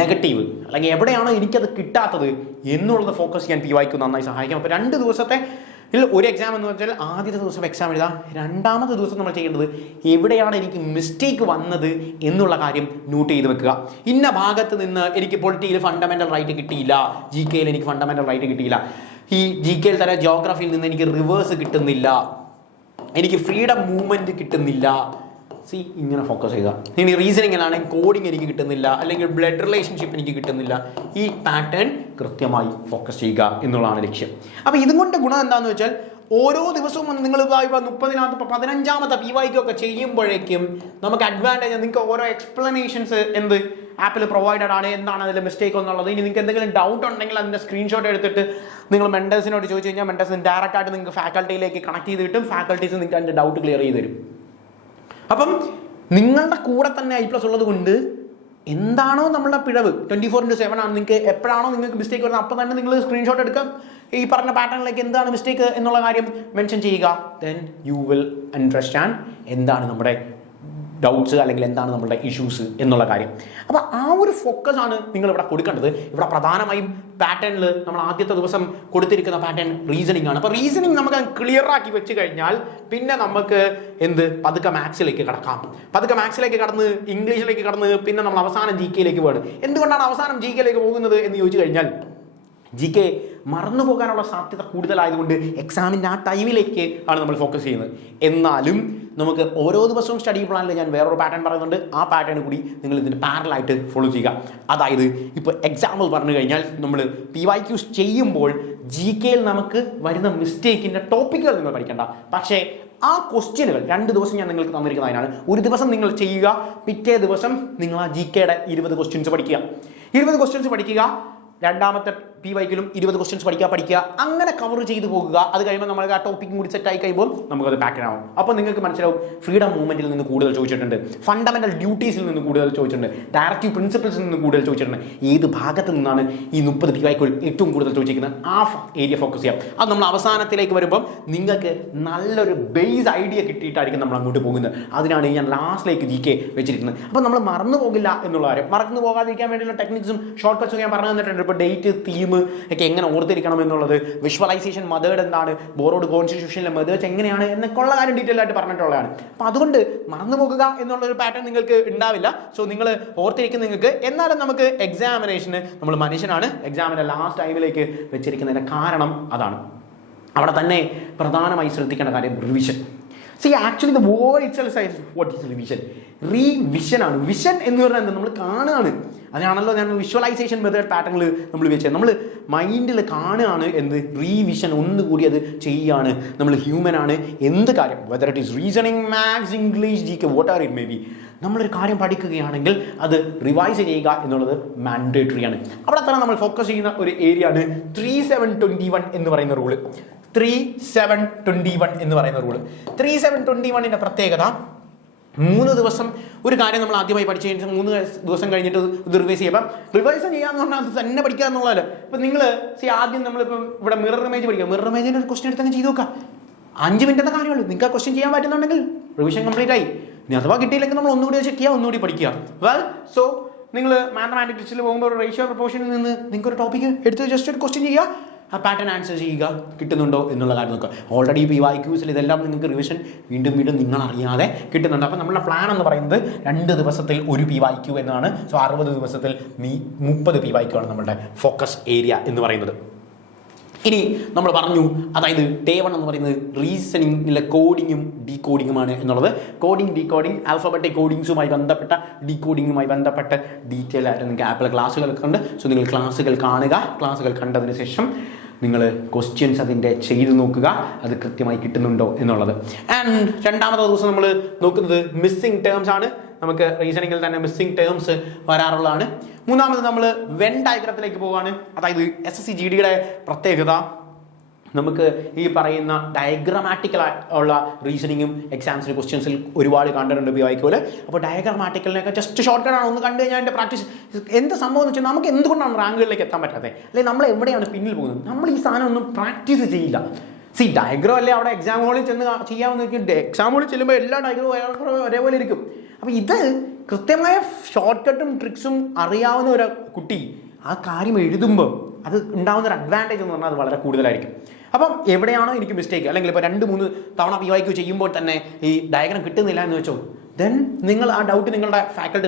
നെഗറ്റീവ്, അല്ലെങ്കിൽ എവിടെയാണോ എനിക്കത് കിട്ടാത്തത് എന്നുള്ളത് ഫോക്കസ് ചെയ്യാൻ PYQ നന്നായി സഹായിക്കും. അപ്പോൾ 2 ദിവസത്തെ ഒരു എക്സാം എന്ന് വെച്ചാൽ ആദ്യത്തെ ദിവസം എക്സാം എഴുതാം. രണ്ടാമത്തെ ദിവസം നമ്മൾ ചെയ്യേണ്ടത് എവിടെയാണ് എനിക്ക് മിസ്റ്റേക്ക് വന്നത് എന്നുള്ള കാര്യം നോട്ട് ചെയ്ത് വെക്കുക. ഇന്ന ഭാഗത്ത് നിന്ന് എനിക്ക് പൊളിറ്റിയിൽ ഫണ്ടമെന്റൽ റൈറ്റ് കിട്ടിയില്ല, GKയിൽ എനിക്ക് ഫണ്ടമെന്റൽ റൈറ്റ് കിട്ടിയില്ല, ഈ GKയിൽ തന്നെ ജോഗ്രഫിയിൽ നിന്ന് എനിക്ക് റിവേഴ്സ് കിട്ടുന്നില്ല, എനിക്ക് ഫ്രീഡം മൂവ്മെന്റ് കിട്ടുന്നില്ല. ഇങ്ങനെ ഫോക്കസ് ചെയ്യുക. ഇനി റീസണിങ്ങിലാണെങ്കിൽ കോഡിങ് എനിക്ക് കിട്ടുന്നില്ല, അല്ലെങ്കിൽ ബ്ലഡ് റിലേഷൻഷിപ്പ് എനിക്ക് കിട്ടുന്നില്ല. ഈ പാറ്റേൺ കൃത്യമായി ഫോക്കസ് ചെയ്യുക എന്നുള്ളതാണ് ലക്ഷ്യം. അപ്പോൾ ഇതുകൊണ്ട് ഗുണം എന്താണെന്ന് വെച്ചാൽ ഓരോ ദിവസവും നിങ്ങൾ ഇപ്പോൾ 30-ാമത്തെ 15-ാമത്തെ PYQ ഒക്കെ ചെയ്യുമ്പോഴേക്കും നമുക്ക് അഡ്വാൻറ്റേജ്, നിങ്ങൾക്ക് ഓരോ എക്സ്പ്ലനേഷൻസ് ആപ്പിൽ പ്രൊവൈഡഡ് ആണ്, എന്താണ് അതിൽ മിസ്റ്റേക്ക് എന്നുള്ളത്. ഇനി നിങ്ങൾക്ക് എന്തെങ്കിലും ഡൗട്ട് ഉണ്ടെങ്കിൽ അതിൻ്റെ സ്ക്രീൻഷോട്ട് എടുത്തിട്ട് നിങ്ങൾ മെൻറ്റേഴ്സിനോട് ചോദിച്ചു കഴിഞ്ഞാൽ മെൻറ്റേഴ്സിന് ഡയറക്റ്റ് ആയിട്ട് നിങ്ങൾക്ക് ഫാക്കൽറ്റിയിലേക്ക് കണക്ട് ചെയ്ത് കിട്ടും. ഫാക്കൽറ്റീസ് നിങ്ങൾക്ക് അതിൻ്റെ ഡൗട്ട് ക്ലിയർ ചെയ്ത് തരും. അപ്പം നിങ്ങളുടെ കൂടെ തന്നെ I+ ഉള്ളത് കൊണ്ട് എന്താണോ നമ്മളുടെ പിഴവ് 24/7 ആണ്. നിങ്ങൾക്ക് എപ്പോഴാണോ നിങ്ങൾക്ക് മിസ്റ്റേക്ക് വരുന്നത് അപ്പോൾ തന്നെ നിങ്ങൾ സ്ക്രീൻഷോട്ട് എടുക്കാം, ഈ പറഞ്ഞ പാറ്റേണിലേക്ക് എന്താണ് മിസ്റ്റേക്ക് എന്നുള്ള കാര്യം മെൻഷൻ ചെയ്യുക. ദെൻ യു വിൽ അണ്ടർസ്റ്റാൻഡ് എന്താണ് നമ്മുടെ ഡൗട്ട്സ് അല്ലെങ്കിൽ എന്താണ് നമ്മുടെ ഇഷ്യൂസ് എന്നുള്ള കാര്യം. അപ്പോൾ ആ ഒരു ഫോക്കസ് ആണ് നിങ്ങൾ ഇവിടെ കൊടുക്കേണ്ടത്. ഇവിടെ പ്രധാനമായും പാറ്റേണിൽ നമ്മൾ ആദ്യത്തെ ദിവസം കൊടുത്തിരിക്കുന്ന പാറ്റേൺ റീസണിങ് ആണ്. അപ്പോൾ റീസണിങ് നമുക്ക് ക്ലിയർ ആക്കി വെച്ച് കഴിഞ്ഞാൽ പിന്നെ നമുക്ക് പതുക്കെ മാത്സിലേക്ക് കടക്കാം. പതുക്കെ മാത്സിലേക്ക് കടന്ന് ഇംഗ്ലീഷിലേക്ക് കടന്ന് പിന്നെ നമ്മൾ അവസാനം GK പോകുന്നത്. എന്തുകൊണ്ടാണ് അവസാനം GK പോകുന്നത് എന്ന് ചോദിച്ചു കഴിഞ്ഞാൽ GK മറന്നു പോകാനുള്ള സാധ്യത കൂടുതലായതുകൊണ്ട് എക്സാമിൻ്റെ ആ ടൈമിലേക്ക് ആണ് നമ്മൾ ഫോക്കസ് ചെയ്യുന്നത്. എന്നാലും നമുക്ക് ഓരോ ദിവസവും സ്റ്റഡി പ്ലാനിൽ ഞാൻ വേറൊരു പാറ്റേൺ പറയുന്നുണ്ട്. ആ പാറ്റേൺ കൂടി നിങ്ങൾ ഇതിന് പാരലായിട്ട് ഫോളോ ചെയ്യുക. അതായത് ഇപ്പോൾ എക്സാമ്പിൾ പറഞ്ഞു കഴിഞ്ഞാൽ നമ്മൾ PYQs ചെയ്യുമ്പോൾ GK നമുക്ക് വരുന്ന മിസ്റ്റേക്കിൻ്റെ ടോപ്പിക്കുകൾ നിങ്ങൾ പഠിക്കേണ്ട, പക്ഷേ ആ ക്വസ്റ്റ്യനുകൾ 2 ദിവസം ഞാൻ നിങ്ങൾക്ക് തന്നിരിക്കുന്നതിനാണ്. ഒരു ദിവസം നിങ്ങൾ ചെയ്യുക, പിറ്റേ ദിവസം നിങ്ങൾ ആ GKയുടെ 20 ക്വസ്റ്റ്യൻസ് പഠിക്കുക. 20 ക്വസ്റ്റ്യൻസ് പഠിക്കുക, രണ്ടാമത്തെ PYQലും 20 ക്വസ്റ്റ്യൻസ് പഠിക്കുക, അങ്ങനെ കവർ ചെയ്ത് പോകുക. അത് കഴിയുമ്പോൾ നമ്മൾ ആ ടോപ്പിക്കും കൂടി സെറ്റ് ആയി കഴിയുമ്പോൾ നമുക്കത് പാറ്റേൺ ആവും. അപ്പോൾ നിങ്ങൾക്ക് മനസ്സിലാവും ഫ്രീഡം മൂവ്മെന്റിൽ നിന്ന് കൂടുതൽ ചോദിച്ചിട്ടുണ്ട്, ഫണ്ടമെന്റൽ ഡ്യൂട്ടീസിൽ നിന്ന് കൂടുതൽ ചോദിച്ചിട്ടുണ്ട്, ഡയറക്റ്റീവ് പ്രിൻസിപ്പിൾസിൽ നിന്ന് കൂടുതൽ ചോദിച്ചിട്ടുണ്ട്. ഏത് ഭാഗത്ത് നിന്നാണ് ഈ 30 PYQൽ ഏറ്റവും കൂടുതൽ ചോദിച്ചിരിക്കുന്നത് ആ ഏരിയ ഫോക്കസ് ചെയ്യാം. അത് നമ്മൾ അവസാനത്തിലേക്ക് വരുമ്പം നിങ്ങൾക്ക് നല്ലൊരു ബേസ് ഐഡിയ കിട്ടിയിട്ടായിരിക്കും നമ്മൾ അങ്ങോട്ട് പോകുന്നത്. അതിനാണ് ഞാൻ ലാസ്റ്റിലേക്ക് GK വെച്ചിരിക്കുന്നത്. അപ്പോൾ നമ്മൾ മറന്നു പോകില്ല എന്നുള്ള കാര്യം, മറന്നു പോകാതിരിക്കാൻ വേണ്ടിയുള്ള ടെക്നിക്സും ഷോർട്ട് കട്ട്സും ഞാൻ പറഞ്ഞു തന്നിട്ടുണ്ട്. ഇപ്പോൾ ഡേറ്റ്, തീം ഒക്കെ എങ്ങനെ ഓർത്തിരിക്കണം എന്നുള്ളത്, വിഷ്വലൈസേഷൻ മെത്തേഡ് എന്താണ്, ബോറോഡ് കോൺസ്റ്റിറ്റ്യൂഷനിലെ മെത്തേഡ്സ് എങ്ങനെയാണ് എന്നൊക്കെ ഉള്ള കാര്യം ഡീറ്റെയിൽ ആയിട്ട് പറഞ്ഞിട്ടുള്ളതാണ്. അപ്പോൾ അതുകൊണ്ട് മറന്നു പോകുക എന്നുള്ളൊരു പാറ്റേൺ നിങ്ങൾക്ക് ഉണ്ടാവില്ല. സോ നിങ്ങൾ ഓർത്തിരിക്കുന്ന നിങ്ങൾക്ക്. എന്നാലും നമുക്ക് എക്സാമിനേഷന് നമ്മൾ മനുഷ്യനാണ്, എക്സാമിൻ്റെ ലാസ്റ്റ് ടൈമിലേക്ക് വെച്ചിരിക്കുന്നതിൻ്റെ കാരണം അതാണ്. അവിടെ തന്നെ പ്രധാനമായി ശ്രദ്ധിക്കേണ്ട കാര്യം revision. See, actually the word itself says what is revision. Revision ആണ്. വിഷൻ എന്ന് പറഞ്ഞാൽ നമ്മൾ കാണുകയാണ്. അതിനാണല്ലോ ഞാൻ വിഷ്വലൈസേഷൻ മെത്തേഡ് പാറ്റേണിൽ നമ്മൾ വെച്ചത്. നമ്മൾ മൈൻഡിൽ കാണുകയാണ് റീവിഷൻ, ഒന്നുകൂടി അത് ചെയ്യുകയാണ്. നമ്മൾ ഹ്യൂമൻ ആണ്. എന്ത് കാര്യം, whether it is reasoning, maths, English, GK, what are it may be, നമ്മളൊരു കാര്യം പഠിക്കുകയാണെങ്കിൽ അത് റിവൈസ് ചെയ്യുക എന്നുള്ളത് മാൻഡേറ്ററി ആണ്. അവിടെ തന്നെ നമ്മൾ ഫോക്കസ് ചെയ്യുന്ന ഒരു ഏരിയ ആണ് 3721 എന്ന് പറയുന്ന റൂള്. 3721 എന്ന് പറയുന്ന റൂള്. 3721ന്റെ പ്രത്യേകത, 3 ദിവസം ഒരു കാര്യം നമ്മൾ ആദ്യമായി പഠിച്ചു കഴിഞ്ഞാൽ 3 ദിവസം കഴിഞ്ഞിട്ട് ഇത് റിവൈസ് ചെയ്യുമ്പോൾ, റിവൈസ് ചെയ്യാന്ന് പറഞ്ഞാൽ അത് തന്നെ പഠിക്കുക എന്നുള്ളതല്ല. ഇപ്പം നിങ്ങൾ ആദ്യം നമ്മളിപ്പം ഇവിടെ മിറർ ഇമേജ് പഠിക്കുക, മിറർ ഇമേജിൻ്റെ ഒരു ക്വസ്റ്റ്യൻ എടുത്ത് തന്നെ ചെയ്ത് നോക്കുക. 5 മിനിറ്റത്തെ കാര്യമുള്ളൂ. നിങ്ങൾക്ക് ആ ക്വസ്റ്റ്യൻ ചെയ്യാൻ പറ്റുന്നുണ്ടെങ്കിൽ റിവിഷൻ കംപ്ലീറ്റ് ആയി. ഇനി അഥവാ കിട്ടിയില്ലെങ്കിൽ നമ്മൾ ഒന്നുകൂടി ചെക്ക് ചെയ്യുക, ഒന്നുകൂടി പഠിക്കുക. വെൽ, സോ നിങ്ങൾ മാത്തമാറ്റിക്സിൽ പോകുമ്പോൾ ഒരു റേഷ്യോ പ്രൊപ്പോർഷനിൽ നിന്ന് നിങ്ങൾക്ക് ഒരു ടോപ്പിക്ക് എടുത്ത് ജസ്റ്റ് ഒരു ക്വസ്റ്റ്യൻ ചെയ്യുക, ആ പാറ്റേൺ ആൻസർ ചെയ്യുക, കിട്ടുന്നുണ്ടോ എന്നുള്ള കാര്യം നോക്കുക. ഓൾറെഡി PYQസിൽ ഇതെല്ലാം നിങ്ങൾക്ക് റിവിഷൻ വീണ്ടും നിങ്ങൾ അറിയാതെ കിട്ടുന്നുണ്ട്. അപ്പോൾ നമ്മുടെ പ്ലാൻ എന്ന് പറയുന്നത് 2 ദിവസത്തിൽ ഒരു PYQ എന്നാണ്. സോ 60 ദിവസത്തിൽ 30 PYQ ആണ് നമ്മുടെ ഫോക്കസ് ഏരിയ എന്ന് പറയുന്നത്. ഇനി നമ്മൾ പറഞ്ഞു, അതായത് ഡേ 1 എന്ന് പറയുന്നത് റീസണിങ്ങിലെ കോഡിങ്ങും ഡീകോഡിങ്ങുമാണ് എന്നുള്ളത്. കോഡിങ്, ഡീകോഡിങ്, ആൽഫബറ്റിക് കോഡിങ്സുമായി ബന്ധപ്പെട്ട ഡീകോഡിങ്ങുമായി ബന്ധപ്പെട്ട ഡീറ്റെയിൽ ആയിട്ട് നിങ്ങൾക്ക് ആപ്പിലെ ക്ലാസ്സുകളൊക്കെ ഉണ്ട്. സോ നിങ്ങൾ ക്ലാസ്സുകൾ കാണുക. ക്ലാസ്സുകൾ കണ്ടതിന് ശേഷം നിങ്ങൾ ക്വസ്റ്റ്യൻസ് അതിൻ്റെ ചെയ്ത് നോക്കുക, അത് കൃത്യമായി കിട്ടുന്നുണ്ടോ എന്നുള്ളത്. ആൻഡ് രണ്ടാമത്തെ ദിവസം നമ്മൾ നോക്കുന്നത് മിസ്സിംഗ് ടേംസ് ആണ്. നമുക്ക് റീസണിങ്ങിൽ തന്നെ മിസ്സിംഗ് ടേംസ് വരാറുള്ളതാണ്. മൂന്നാമത് നമ്മൾ വെൻ ഡയഗ്രത്തിലേക്ക് പോവുകയാണ്. അതായത് SSC GDയുടെ പ്രത്യേകത, നമുക്ക് ഈ പറയുന്ന ഡയഗ്രമാറ്റിക്കൽ ഉള്ള റീസണിങ്ങും എക്സാംസിന് ക്വസ്റ്റ്യൻസിൽ ഒരുപാട് കണ്ടിട്ടുണ്ട് PYQൽ. അപ്പോൾ ഡയഗ്രമാറ്റിക്കലിനൊക്കെ ജസ്റ്റ് ഷോർട്ട് കട്ടാണ്. ഒന്ന് കണ്ടു കഴിഞ്ഞാൽ അതിൻ്റെ പ്രാക്ടീസ് എന്ത് സംഭവം എന്ന് വെച്ചാൽ നമുക്ക് എന്തുകൊണ്ടാണ് റാങ്കുകളിലേക്ക് എത്താൻ പറ്റാത്തത്, അല്ലെങ്കിൽ നമ്മൾ എവിടെയാണ് പിന്നിൽ പോകുന്നത്, നമ്മൾ ഈ സാധനം ഒന്നും പ്രാക്ടീസ് ചെയ്യില്ല. ഡയഗ്രം അല്ലേ അവിടെ എക്സാം ഹോളിൽ ചെന്ന് ചെയ്യാമെന്ന് വെച്ചാൽ എക്സാം ഹോളിൽ ചെല്ലുമ്പോൾ എല്ലാ ഡയഗ്രവും ഒരേപോലെ ഇരിക്കും. അപ്പോൾ ഇത് കൃത്യമായ ഷോർട്ട് കട്ടും ട്രിക്സും അറിയാവുന്ന ഒരു കുട്ടി ആ കാര്യം എഴുതുമ്പോൾ അത് ഉണ്ടാകുന്ന ഒരു അഡ്വാൻറ്റേജ് എന്ന് പറഞ്ഞാൽ അത് വളരെ കൂടുതലായിരിക്കും. അപ്പം എവിടെയാണോ എനിക്ക് മിസ്റ്റേക്ക്, അല്ലെങ്കിൽ ഇപ്പോൾ 2-3 തവണ PYQ ചെയ്യുമ്പോൾ തന്നെ ഈ ഡയഗ്രം കിട്ടുന്നില്ല എന്ന് വെച്ചോ, ദെൻ നിങ്ങൾ ആ ഡൗട്ട് നിങ്ങളുടെ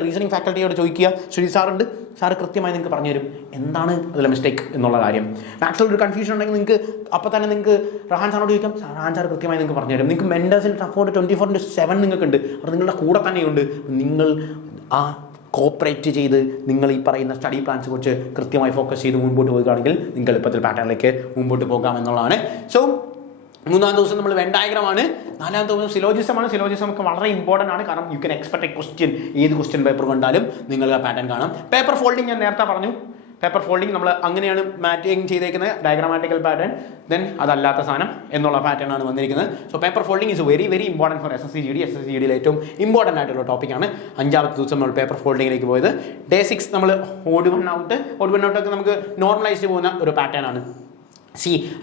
റീസണിങ് ഫാക്കൽറ്റിയോട് ചോദിക്കുക. ശ്രീ സാറുണ്ട്, സാറ് കൃത്യമായി നിങ്ങൾക്ക് പറഞ്ഞുതരും എന്താണ് അതിലെ മിസ്റ്റേക്ക് എന്നുള്ള കാര്യം. മാത്സിൽ ഒരു കൺഫ്യൂഷൻ ഉണ്ടെങ്കിൽ നിങ്ങൾക്ക് അപ്പോൾ തന്നെ നിങ്ങൾക്ക് റഹാൻ സാറിനോട് ചോദിക്കാം. റഹാൻ സാർ കൃത്യമായി നിങ്ങൾക്ക് പറഞ്ഞുതരും. നിങ്ങൾക്ക് മെൻറ്റേഴ്സിൽ സപ്പോർട്ട് 24/7 നിങ്ങൾക്കുണ്ട്. അത് നിങ്ങളുടെ കൂടെ തന്നെയുണ്ട്. നിങ്ങൾ ആ കോപ്പറേറ്റ് ചെയ്ത് നിങ്ങൾ ഈ പറയുന്ന സ്റ്റഡി പ്ലാൻസ് കുറിച്ച് കൃത്യമായി ഫോക്കസ് ചെയ്ത് മുൻപോട്ട് പോവുകയാണെങ്കിൽ നിങ്ങൾക്ക് എളുപ്പത്തിൽ പാറ്റേണിലേക്ക് മുമ്പോട്ട് പോകാം എന്നുള്ളതാണ്. സോ 3-ാം ദിവസം നമ്മൾ വെൻ ഡയഗ്രമാണ്. 4-ാം ദിവസം സിലോജിസമാണ്. സിലോജിസം ഒക്കെ വളരെ ഇമ്പോർട്ടൻ്റ് ആണ്. കാരണം you can expect A question. ഏത് ക്വസ്റ്റ്യൻ പേപ്പർ കണ്ടാലും നിങ്ങൾ ആ പാറ്റേൺ കാണാം. പേപ്പർ ഫോൾഡിങ് ഞാൻ നേരത്തെ പറഞ്ഞു. പേപ്പർ ഫോൾഡിങ് നമ്മൾ അങ്ങനെയാണ് മാറ്റിങ് ചെയ്തേക്കുന്നത്, ഡയഗ്രാമാറ്റിക്കൽ പാറ്റേൺ. ദെൻ അതല്ലാത്ത സാധനം എന്നുള്ള പാറ്റേൺ ആണ് വന്നിരിക്കുന്നത്. So paper folding is very very important for SSC GD. SSC GD യിൽ ഏറ്റവും ഇമ്പോർട്ടൻ്റ് ആയിട്ടുള്ള ടോപ്പിക്കാണ്. 5ാമത്തെ ദിവസം നമ്മൾ പേപ്പർ ഫോൾഡിങ്ങിലേക്ക് പോയത്. Day 6 നമ്മൾ ഓഡ് വൺ ഔട്ട് ഒക്കെ നമുക്ക് നോർമലൈസ്ഡ് പോകുന്ന ഒരു പാറ്റേൺ ആണ്.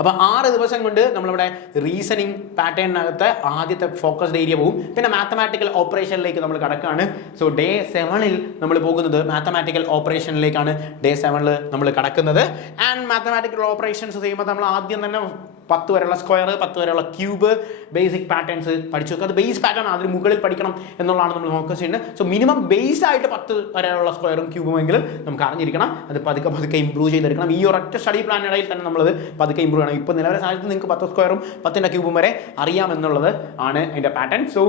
അപ്പോൾ 6 ദിവസം കൊണ്ട് നമ്മളിവിടെ റീസണിങ് പാറ്റേണിനകത്ത് ആദ്യത്തെ ഫോക്കസ്ഡ് ഏരിയ പോകും. പിന്നെ മാത്തമാറ്റിക്കൽ ഓപ്പറേഷനിലേക്ക് നമ്മൾ കടക്കുകയാണ്. സോ Day 7 നമ്മൾ പോകുന്നത് മാത്തമാറ്റിക്കൽ ഓപ്പറേഷനിലേക്കാണ്. Day 7 നമ്മൾ കടക്കുന്നത്. ആൻഡ് മാത്തമാറ്റിക്കൽ ഓപ്പറേഷൻസ് ചെയ്യുമ്പോൾ നമ്മൾ ആദ്യം തന്നെ 10 വരെയുള്ള സ്ക്വയർ, 10 വരെയുള്ള ക്യൂബ്, ബേസിക് പാറ്റേൺസ് പഠിച്ചു വെക്കുക. അത് ബേസ് പാറ്റേൺ, അതിന് മുകളിൽ പഠിക്കണം എന്നുള്ളതാണ് നമ്മൾ ഫോക്കസ് ചെയ്യുന്നത്. സോ മിനിമം ബേസ് ആയിട്ട് 10 വരെയുള്ള സ്ക്വയറും ക്യൂബും എങ്കിലും നമുക്ക് അറിഞ്ഞിരിക്കണം. അത് പതുക്കെ ഇമ്പ്രൂവ് ചെയ്തെടുക്കണം. ഈ ഒരൊറ്റ സ്റ്റഡി പ്ലാനിടയിൽ തന്നെ നമ്മളത് പതുക്കെ ഇമ്പ്രൂവ് ചെയ്യണം. ഇപ്പോൾ നിലവിലെ സാഹചര്യത്തിൽ നിങ്ങൾക്ക് 10 സ്ക്വയറും 10ന്റെ ക്യൂബും വരെ അറിയാമെന്നുള്ളത് ആണ് അതിൻ്റെ പാറ്റേൺ. സോ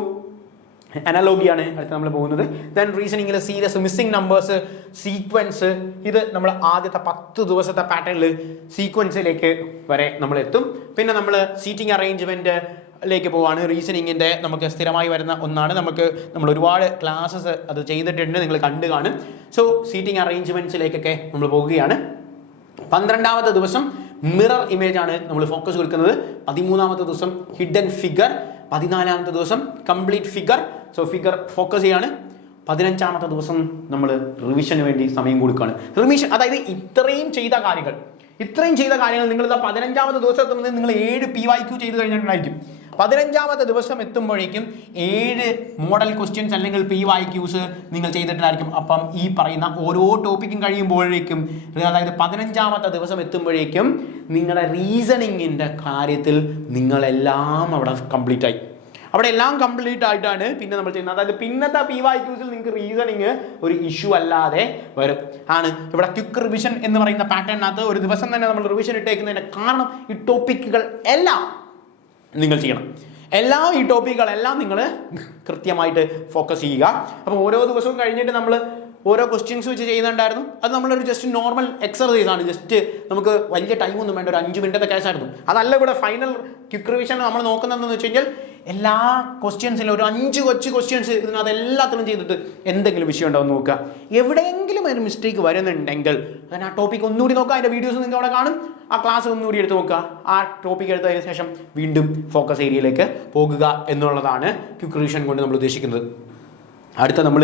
അനലോഗിയാണ് അടുത്ത് നമ്മൾ പോകുന്നത്. ദെൻ റീസണിങ്ങിൽ സീരീസ്, മിസ്സിംഗ് നമ്പേഴ്സ്, സീക്വൻസ്, ഇത് നമ്മൾ ആദ്യത്തെ 10 ദിവസത്തെ പാറ്റേണിൽ സീക്വൻസിലേക്ക് വരെ നമ്മൾ എത്തും. പിന്നെ നമ്മൾ സീറ്റിംഗ് അറേഞ്ച്മെൻറ്റിലേക്ക് പോവാണ്. റീസണിങ്ങിൻ്റെ നമുക്ക് സ്ഥിരമായി വരുന്ന ഒന്നാണ്. നമ്മൾ ഒരുപാട് ക്ലാസ്സസ് അത് ചെയ്തിട്ടുണ്ട്, നിങ്ങൾ കണ്ടു കാണും. സോ സീറ്റിംഗ് അറേഞ്ച്മെൻറ്റ്സിലേക്കൊക്കെ നമ്മൾ പോകുകയാണ്. 12ാമത്തെ ദിവസം മിറർ ഇമേജ് ആണ് നമ്മൾ ഫോക്കസ് കൊടുക്കുന്നത്. 13ാമത്തെ ദിവസം ഹിഡൻ ഫിഗർ, 14ാമത്തെ ദിവസം complete figure. So figure focus ചെയ്യാണ്. 15ാമത്തെ ദിവസം നമ്മൾ റിവിഷന് വേണ്ടി സമയം കൊടുക്കുകയാണ്. റിവിഷൻ അതായത് ഇത്രയും ചെയ്ത കാര്യങ്ങൾ നിങ്ങൾ 15ാമത്തെ ദിവസത്തിൽ നിന്ന് നിങ്ങൾ 7 PYQ ചെയ്ത് കഴിഞ്ഞിട്ടുണ്ടായിരിക്കും. 15ാമത്തെ ദിവസം എത്തുമ്പോഴേക്കും 7 മോഡൽ ക്വസ്റ്റ്യൻസ് അല്ലെങ്കിൽ PYQs നിങ്ങൾ ചെയ്തിട്ടുണ്ടായിരിക്കും. അപ്പം ഈ പറയുന്ന ഓരോ ടോപ്പിക്കും കഴിയുമ്പോഴേക്കും, അതായത് 15ാമത്തെ ദിവസം എത്തുമ്പോഴേക്കും നിങ്ങളുടെ റീസണിങ്ങിൻ്റെ കാര്യത്തിൽ നിങ്ങളെല്ലാം അവിടെ കംപ്ലീറ്റ് ആയി. അവിടെ എല്ലാം കംപ്ലീറ്റ് ആയിട്ടാണ് പിന്നെ നമ്മൾ ചെയ്യുന്നത്. അതായത് പിന്നത്തെ PYQസിൽ നിങ്ങൾക്ക് റീസണിങ് ഒരു ഇഷ്യൂ അല്ലാതെ വരും ആണ്. ഇവിടെ ക്വിക്ക് റിവിഷൻ എന്ന് പറയുന്ന പാറ്റേണിനകത്ത് ഒരു ദിവസം തന്നെ നമ്മൾ റിവിഷൻ ഇട്ടേക്കുന്നതിൻ്റെ കാരണം ഈ ടോപ്പിക്കുകൾ എല്ലാം നിങ്ങൾ ചെയ്യണം. ഈ ടോപ്പിക്കുകളെല്ലാം നിങ്ങൾ കൃത്യമായിട്ട് ഫോക്കസ് ചെയ്യുക. അപ്പോൾ ഓരോ ദിവസവും കഴിഞ്ഞിട്ട് നമ്മൾ ഓരോ ക്വസ്റ്റ്യൻസ് വെച്ച് ചെയ്യുന്നുണ്ടായിരുന്നു. അത് നമ്മളൊരു ജസ്റ്റ് നോർമൽ എക്സർസൈസ് ആണ്. ജസ്റ്റ് നമുക്ക് വലിയ ടൈമൊന്നും വേണ്ട, ഒരു 5 മിനിറ്റത്തെ കേസായിരുന്നു. അതല്ല ഇവിടെ ഫൈനൽ ക്വിക്ക് റിവിഷൻ നമ്മൾ നോക്കുന്നതെന്ന് വെച്ച് കഴിഞ്ഞാൽ എല്ലാ ക്വസ്റ്റ്യൻസിലും ഒരു 5 കൊച്ചു ക്വസ്റ്റ്യൻസ് ഇതിനകത്ത് എല്ലാത്തിനും ചെയ്തിട്ട് എന്തെങ്കിലും വിഷയം ഉണ്ടോ എന്ന് നോക്കുക. എവിടെയെങ്കിലും ഒരു മിസ്റ്റേക്ക് വരുന്നുണ്ടെങ്കിൽ അതിന് ആ ടോപ്പിക്ക് ഒന്നുകൂടി നോക്കുക. അതിൻ്റെ വീഡിയോസ് നിങ്ങൾക്ക് അവിടെ കാണും. ആ ക്ലാസ് ഒന്നുകൂടി എടുത്ത് നോക്കുക. ആ ടോപ്പിക്ക് എടുത്തതിന് ശേഷം വീണ്ടും ഫോക്കസ് ഏരിയയിലേക്ക് പോകുക എന്നുള്ളതാണ് ക്വിക്ക് റിവിഷൻ കൊണ്ട് നമ്മൾ ഉദ്ദേശിക്കുന്നത്. അടുത്ത നമ്മൾ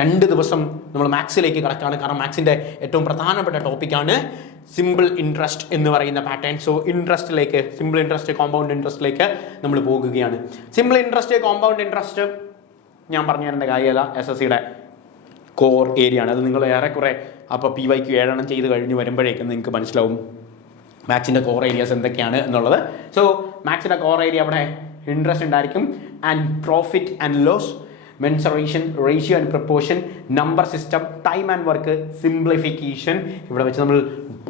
2 ദിവസം നമ്മൾ മാത്സിലേക്ക് കടക്കുകയാണ്. കാരണം മാത്സിൻ്റെ ഏറ്റവും പ്രധാനപ്പെട്ട ടോപ്പിക്കാണ് സിമ്പിൾ ഇൻട്രസ്റ്റ് എന്ന് പറയുന്ന pattern. So simple interest, compound ഇൻട്രസ്റ്റിലേക്ക് നമ്മൾ പോകുകയാണ്. സിമ്പിൾ ഇൻട്രസ്റ്റ്, കോമ്പൗണ്ട് ഇൻട്രസ്റ്റ് ഞാൻ പറഞ്ഞു തരേണ്ട കാര്യമല്ല, SSCയുടെ കോർ ഏരിയ ആണ്. അത് നിങ്ങൾ ഏറെക്കുറെ അപ്പോൾ PYQ 7 ചെയ്ത് കഴിഞ്ഞ് വരുമ്പോഴേക്കും നിങ്ങൾക്ക് മനസ്സിലാവും മാത്സിൻ്റെ കോർ ഏരിയാസ് എന്തൊക്കെയാണ് എന്നുള്ളത്. സോ മാത്സിൻ്റെ കോർ ഏരിയ അവിടെ ഇൻട്രസ്റ്റ് ഉണ്ടായിരിക്കും. And profit and loss, mensuration, ratio and proportion, number system, time and work, simplification. ഇവിടെ വെച്ച് നമ്മൾ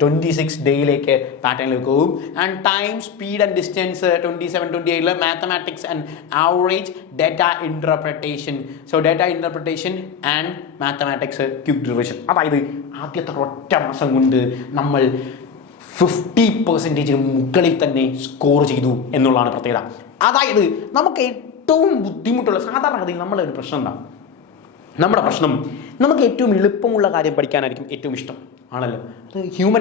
26 ഡേയിലേക്ക് പാറ്റേണിലേക്ക് പോകും. And time, speed and distance 27, 28 mathematics and average, data interpretation. So data interpretation and mathematics quick revision. അതായത് ആദ്യത്തെ ഒറ്റ മാസം കൊണ്ട് നമ്മൾ 50% മുകളിൽ തന്നെ സ്കോർ ചെയ്തു എന്നുള്ളതാണ് പ്രത്യേകത. അതായത് നമുക്ക് ഏറ്റവും ബുദ്ധിമുട്ടുള്ള സാധാരണഗതിയിൽ നമ്മളൊരു പ്രശ്നം എന്താ? നമ്മുടെ പ്രശ്നം നമുക്ക് ഏറ്റവും എളുപ്പമുള്ള കാര്യം പഠിക്കാനായിരിക്കും ഏറ്റവും ഇഷ്ടം ആണല്ലോ. അത്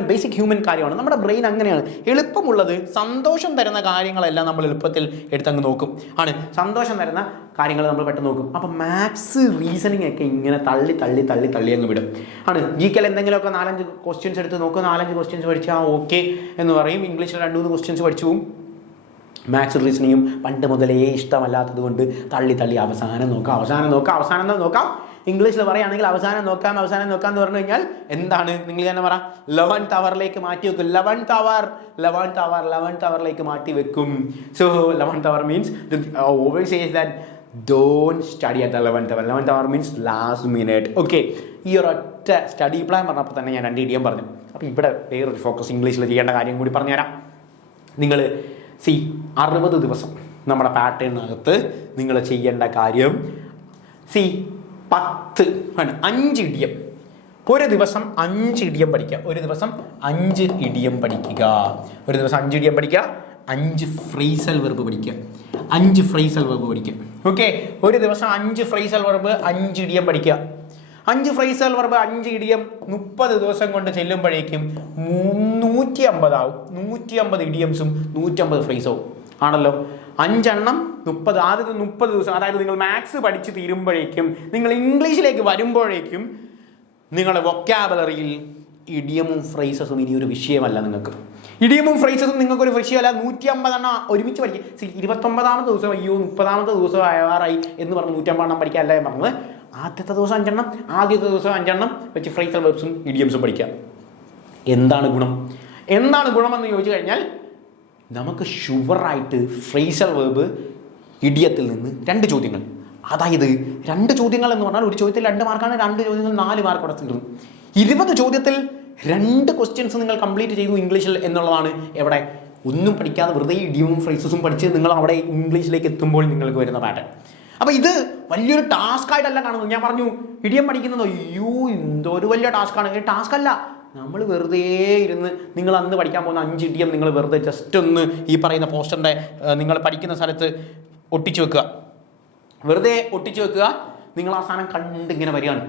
ബേസിക് ഹ്യൂമൻ കാര്യമാണ്. നമ്മുടെ ബ്രെയിൻ അങ്ങനെയാണ്. എളുപ്പമുള്ളത്, സന്തോഷം തരുന്ന കാര്യങ്ങളെല്ലാം നമ്മൾ എളുപ്പത്തിൽ എടുത്തങ്ങ് നോക്കും ആണ്. സന്തോഷം തരുന്ന കാര്യങ്ങൾ നമ്മൾ പെട്ടെന്ന് നോക്കും. അപ്പം മാത്സ്, റീസണിങ് ഒക്കെ ഇങ്ങനെ തള്ളി അങ്ങ് വിടും ആണ്. GK എന്തെങ്കിലുമൊക്കെ 4-5 ക്വസ്റ്റ്യൻസ് എടുത്ത് നോക്കും. 4-5 ക്വസ്റ്റ്യൻസ് പഠിച്ചാൽ ഓക്കെ എന്ന് പറയും. ഇംഗ്ലീഷിൽ 2-3 ക്വസ്റ്റ്യൻസ് പഠിച്ചു പോകും. മാത്സ്, റീസണിങ്ങും പണ്ട് മുതലേ ഇഷ്ടമല്ലാത്തത് കൊണ്ട് തള്ളി അവസാനം നോക്കാം. ഇംഗ്ലീഷിൽ പറയുകയാണെങ്കിൽ അവസാനം നോക്കാം എന്ന് പറഞ്ഞു കഴിഞ്ഞാൽ എന്താണ്? നിങ്ങൾ തന്നെ പറ, 11th അവറിലേക്ക് മാറ്റി വെക്കും. 11th അവറിലേക്ക് മാറ്റി വെക്കും. So 11th hour means always says that don't study at the 11th hour. 11th hour means last minute. Okay, ഈ ഒരൊറ്റ സ്റ്റഡി പ്ലാൻ പറഞ്ഞപ്പോൾ തന്നെ ഞാൻ 2 ഇഡിയം പറഞ്ഞു. അപ്പോൾ ഇവിടെ വേറൊരു ഫോക്കസ് ഇംഗ്ലീഷിൽ ചെയ്യേണ്ട കാര്യം കൂടി പറഞ്ഞുതരാം. നിങ്ങൾ 60 ദിവസം നമ്മുടെ പാറ്റേണിനകത്ത് നിങ്ങൾ ചെയ്യേണ്ട കാര്യം 5 ഇഡിയം. ഒരു ദിവസം 5 ഇഡിയം പഠിക്കുക. ഒരു ദിവസം 5 ഇഡിയം പഠിക്കുക. 5 ഫ്രേസൽ വെർബ് പഠിക്കുക. 5 ഫ്രേസൽ വെർബ് പഠിക്കുക. ഓക്കെ, ഒരു ദിവസം 5 ഫ്രേസൽ വെർബ്, 5 ഇഡിയം പഠിക്കുക. 5 ഫ്രേസൽ വെർബ് 5 ഇഡിയം 30 ദിവസം കൊണ്ട് ചെല്ലുമ്പോഴേക്കും 150 ആവും. 150 ഇഡിയംസും 150 ഫ്രേസും ആണല്ലോ. 5 എണ്ണം 30, ആദ്യത്തെ 30 ദിവസം, അതായത് നിങ്ങൾ മാത്സ് പഠിച്ച് തീരുമ്പോഴേക്കും, നിങ്ങൾ ഇംഗ്ലീഷിലേക്ക് വരുമ്പോഴേക്കും നിങ്ങളുടെ വൊക്കാബുലറിയിൽ ഇഡിയമും ഫ്രേസസും ഇനി ഒരു വിഷയമല്ല. നിങ്ങൾക്ക് ഇഡിയമും ഫ്രേസസും നിങ്ങൾക്കൊരു വിഷയമല്ല. 150 എണ്ണം ഒരുമിച്ച് പഠിക്കും. 29ാമത്തെ ദിവസം അയ്യോ 30ാമത്തെ ദിവസം ആവാറായി എന്ന് പറഞ്ഞ് 150 എണ്ണം പഠിക്കുക അല്ല പറഞ്ഞത്. ആദ്യത്തെ ദിവസം 5 എണ്ണം, ആദ്യത്തെ ദിവസം 5 എണ്ണം വെച്ച് ഫ്രേസൽ വെർബ്സും ഇഡിയംസും പഠിക്കുക. എന്താണ് ഗുണം? എന്താണ് ഗുണമെന്ന് ചോദിച്ചു കഴിഞ്ഞാൽ, നമുക്ക് ഷുവറായിട്ട് ഫ്രേസൽ വെർബ് ഇഡിയത്തിൽ നിന്ന് 2 ചോദ്യങ്ങൾ, അതായത് 2 ചോദ്യങ്ങൾ എന്ന് പറഞ്ഞാൽ ഒരു ചോദ്യത്തിൽ 2 മാർക്കാണ്, 2 ചോദ്യങ്ങൾ 4 മാർക്ക് കൊടുത്തിട്ടുണ്ട്. 20 ചോദ്യത്തിൽ 2 ക്വസ്റ്റ്യൻസ് നിങ്ങൾ കംപ്ലീറ്റ് ചെയ്തു ഇംഗ്ലീഷിൽ എന്നുള്ളതാണ് എവിടെ ഒന്നും പഠിക്കാതെ വെറുതെ ഇഡിയവും ഫ്രേസസും പഠിച്ച് നിങ്ങൾ അവിടെ ഇംഗ്ലീഷിലേക്ക് എത്തുമ്പോൾ നിങ്ങൾക്ക് വരുന്ന പാറ്റേൺ. അപ്പോൾ ഇത് വലിയൊരു ടാസ്ക് ആയിട്ടല്ല കാണുന്നത്. ഞാൻ പറഞ്ഞു ഇഡിയം പഠിക്കുന്നത് അയ്യോ എന്തോ ഒരു വലിയ ടാസ്ക്കാണ്. ഈ ടാസ്ക് അല്ല, നമ്മൾ വെറുതെ ഇരുന്ന് നിങ്ങൾ അന്ന് പഠിക്കാൻ പോകുന്ന 5 ഇഡിയം നിങ്ങൾ വെറുതെ ജസ്റ്റ് ഒന്ന് ഈ പറയുന്ന പോസ്റ്ററിൻ്റെ നിങ്ങൾ പഠിക്കുന്ന സ്ഥലത്ത് ഒട്ടിച്ചു വെക്കുക. വെറുതെ ഒട്ടിച്ചു വെക്കുക. നിങ്ങൾ ആ സാധനം കണ്ടിങ്ങനെ വരികയാണ്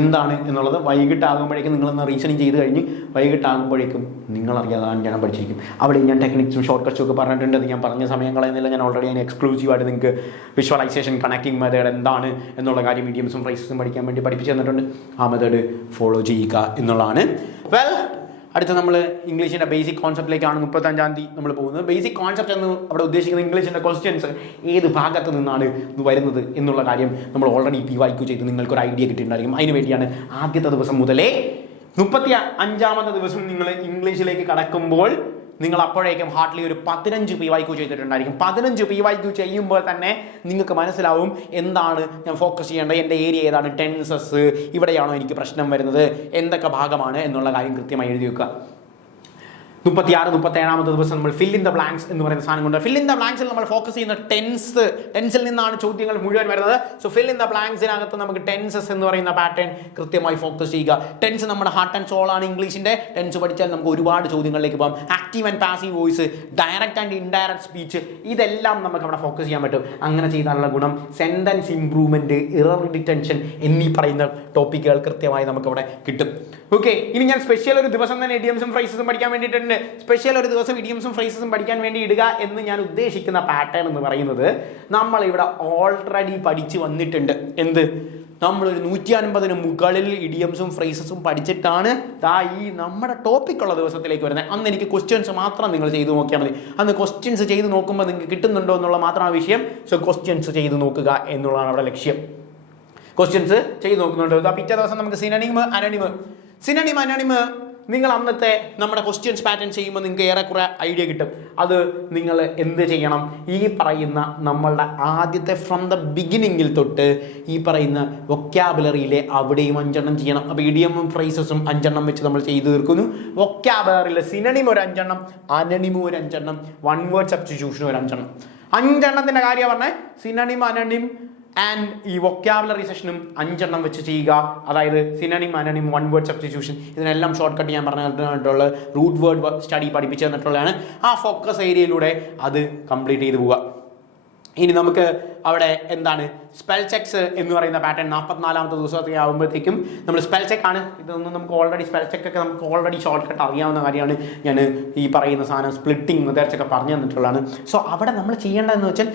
എന്താണ് എന്നുള്ളത്. വൈകിട്ടാകുമ്പോഴേക്കും നിങ്ങളൊന്ന് റീസണിങ് ചെയ്ത് കഴിഞ്ഞ് വൈകിട്ടാകുമ്പോഴേക്കും നിങ്ങളറിയാതെ ഞാൻ പഠിച്ചിരിക്കും. അവിടെ ഞാൻ ടെക്നിക്സും ഷോർട്ട് കട്ട്സും ഒക്കെ പറഞ്ഞിട്ടുണ്ട്. അത് ഞാൻ പറഞ്ഞ സമയങ്ങളെന്നില്ല. ഞാൻ ഓൾറെഡി അതിന് എക്സ്ക്ലൂസീവായിട്ട് നിങ്ങൾക്ക് വിഷ്വലൈസേഷൻ കണക്റ്റിംഗ് മെത്തേഡ് എന്താണ് എന്നുള്ള കാര്യം മീഡിയംസും ഫ്രേസസും പഠിക്കാൻ വേണ്ടി പഠിപ്പിച്ച് തന്നിട്ടുണ്ട്. ആ മെത്തേഡ് ഫോളോ ചെയ്യുക എന്നുള്ളതാണ്. വെൽ, അടുത്ത നമ്മൾ ഇംഗ്ലീഷിൻ്റെ ബേസിക് കോൺസെപ്റ്റിലേക്കാണ് 35-ാം തീയതി നമ്മൾ പോകുന്നത്. ബേസിക് കോൺസെപ്റ്റ് എന്ന് അവിടെ ഉദ്ദേശിക്കുന്നത് ഇംഗ്ലീഷിൻ്റെ ക്വസ്റ്റ്യൻസ് ഏത് ഭാഗത്ത് നിന്നാണ് വരുന്നത് എന്നുള്ള കാര്യം നമ്മൾ ഓൾറെഡി PYQ ചെയ്ത് നിങ്ങൾക്കൊരു ഐഡിയ കിട്ടിയിട്ടുണ്ടായിരിക്കും. അതിന് വേണ്ടിയാണ് ആദ്യത്തെ ദിവസം മുതലേ 35ാമത്തെ ദിവസം നിങ്ങൾ ഇംഗ്ലീഷിലേക്ക് കടക്കുമ്പോൾ നിങ്ങൾ അപ്പോഴേക്കും ഹാർഡ്ലി ഒരു 15 PYQ ചെയ്തിട്ടുണ്ടായിരിക്കും. 15 PYQ ചെയ്യുമ്പോൾ തന്നെ നിങ്ങൾക്ക് മനസ്സിലാവും എന്താണ് ഞാൻ ഫോക്കസ് ചെയ്യേണ്ടത്, എൻ്റെ ഏരിയ ഏതാണ്, ടെൻസസ് ഇവിടെയാണോ എനിക്ക് പ്രശ്നം വരുന്നത്, എന്തൊക്കെ ഭാഗമാണ് എന്നുള്ള കാര്യം കൃത്യമായി എഴുതി വെക്കുക. 36-37ാമത്തെ ദിവസം നമ്മൾ ഫിൽ ഇൻ ദ ബ്ലാങ്ക്സ് എന്ന് പറയുന്ന സാധനം കൊണ്ട് ഫിൽ ഇൻ ദ ബ്ലാങ്ക്സിൽ നമ്മൾ ഫോക്കസ് ചെയ്യുന്ന ടെൻസിൽ നിന്നാണ് ചോദ്യങ്ങൾ മുഴുവൻ വരുന്നത്. സോ ഫിൽ ഇൻ ദ ബ്ലാങ്ക്സിനകത്ത് നമുക്ക് ടെൻസസ് എന്ന് പറയുന്ന പാറ്റേൺ കൃത്യമായി ഫോക്കസ് ചെയ്യുക. ടെൻസ് നമ്മുടെ ഹാർട്ട് ആൻഡ് സോൾ ആണ് ഇംഗ്ലീഷിൻ്റെ. ടെൻസ് പഠിച്ചാൽ നമുക്ക് ഒരുപാട് ചോദ്യങ്ങളിലേക്ക് പോകാം. Active and passive voice, direct and indirect speech, ഇതെല്ലാം നമുക്ക് അവിടെ ഫോക്കസ് ചെയ്യാൻ പറ്റും. അങ്ങനെ ചെയ്താലുള്ള ഗുണം സെൻറ്റൻസ് ഇംപ്രൂവ്മെൻറ്റ്, എറർ ഡിറ്റൻഷൻ എന്നീ പറയുന്ന ടോപ്പിക്കുകൾ കൃത്യമായി നമുക്കവിടെ കിട്ടും. ഓക്കെ, ഇനി ഞാൻ സ്പെഷ്യൽ ഒരു ദിവസം തന്നെ ഇഡിയംസും ഫ്രേസസും പഠിക്കാൻ വേണ്ടിയിട്ടുണ്ട്. സ്പെഷ്യൽ ഒരു ദിവസം ഇഡിയംസും ഫ്രേസസും പഠിക്കാൻ വേണ്ടി ഇടുക എന്ന് ഞാൻ ഉദ്ദേശിക്കുന്ന പാറ്റേൺ എന്ന് പറയുന്നത് നമ്മൾ ഇവിടെ ഓൾറെഡി പഠിച്ചു വന്നിട്ടുണ്ട്. എന്ത്? നമ്മളൊരു 150-ന് മുകളിൽ ഇഡിയംസും ഫ്രേസസും പഠിച്ചിട്ടാണ് ഈ നമ്മുടെ ടോപ്പിക്കുള്ള ദിവസത്തിലേക്ക് വരുന്നത്. അന്ന് എനിക്ക് ക്വസ്റ്റ്യൻസ് മാത്രം നിങ്ങൾ ചെയ്ത് നോക്കിയാൽ മതി. അന്ന് ക്വസ്റ്റ്യൻസ് ചെയ്ത് നോക്കുമ്പോൾ നിങ്ങൾക്ക് കിട്ടുന്നുണ്ടോ എന്നുള്ള മാത്രമാണ് വിഷയം. സോ ക്വസ്റ്റ്യൻസ് ചെയ്ത് നോക്കുക എന്നുള്ളതാണ് അവിടെ ലക്ഷ്യം. ക്വസ്റ്റ്യൻസ് ചെയ്ത് നോക്കുന്നുണ്ടോ? പിറ്റേ ദിവസം നമുക്ക് സിനണിം അനണിം നിങ്ങൾ അന്നത്തെ നമ്മുടെ ക്വസ്റ്റ്യൻസ് പാറ്റേൺ ചെയ്യുമ്പോൾ നിങ്ങൾക്ക് ഏറെക്കുറെ ഐഡിയ കിട്ടും. അത് നിങ്ങൾ എന്ത് ചെയ്യണം? ഈ പറയുന്ന നമ്മളുടെ ആദ്യത്തെ ഫ്രം ദ ബിഗിനിങ്ങിൽ തൊട്ട് ഈ പറയുന്ന വൊക്കാബുലറിയിലെ അവിടെയും 5 എണ്ണം ചെയ്യണം. അപ്പോൾ ഇഡിയമും ഫ്രേസസും 5 എണ്ണം വെച്ച് നമ്മൾ ചെയ്തു തീർക്കുന്നു. വൊക്കാബുലറിയിലെ സിനണിം ഒരു 5 എണ്ണം, അനണിമും ഒരു 5 എണ്ണം, വൺ വേർഡ് സബ്സ്റ്റിറ്റ്യൂഷനും ഒരു 5 എണ്ണം. 5 എണ്ണത്തിൻ്റെ കാര്യമാണ് പറഞ്ഞത്. സിനണിം അനണിം ആൻഡ് ഈ വൊക്കാബുലറി സെഷനും 5 എണ്ണം വെച്ച് ചെയ്യുക. അതായത് സിനണിം അനണിം, വൺ വേർഡ് സബ്സ്റ്റിറ്റ്യൂഷൻ, ഇതിനെല്ലാം ഷോർട്ട് കട്ട് ഞാൻ പറഞ്ഞിട്ടുള്ള റൂട്ട് വേർഡ് സ്റ്റഡി പഠിപ്പിച്ചു തന്നിട്ടുള്ളതാണ്. ആ ഫോക്കസ് ഏരിയയിലൂടെ അത് കംപ്ലീറ്റ് ചെയ്ത് പോവുക. ഇനി നമുക്ക് അവിടെ എന്താണ് സ്പെൽ ചെക്സ് എന്ന് പറയുന്ന പാറ്റേൺ 44ാമത്തെ ദിവസമൊക്കെ ആകുമ്പോഴത്തേക്കും നമ്മൾ സ്പെൽ ചെക്ക് ആണ്. ഇതൊന്നും നമുക്ക് ഓൾറെഡി സ്പെൽ ചെക്കൊക്കെ നമുക്ക് ഓൾറെഡി ഷോർട്ട് കട്ട് അറിയാവുന്ന കാര്യമാണ്. ഞാൻ ഈ പറയുന്ന സാധനം സ്പ്ലിറ്റിംഗ് മെത്തേഡ്സൊക്കെ പറഞ്ഞു തന്നിട്ടുള്ളതാണ്. സോ അവിടെ നമ്മൾ ചെയ്യേണ്ടതെന്ന് വെച്ചാൽ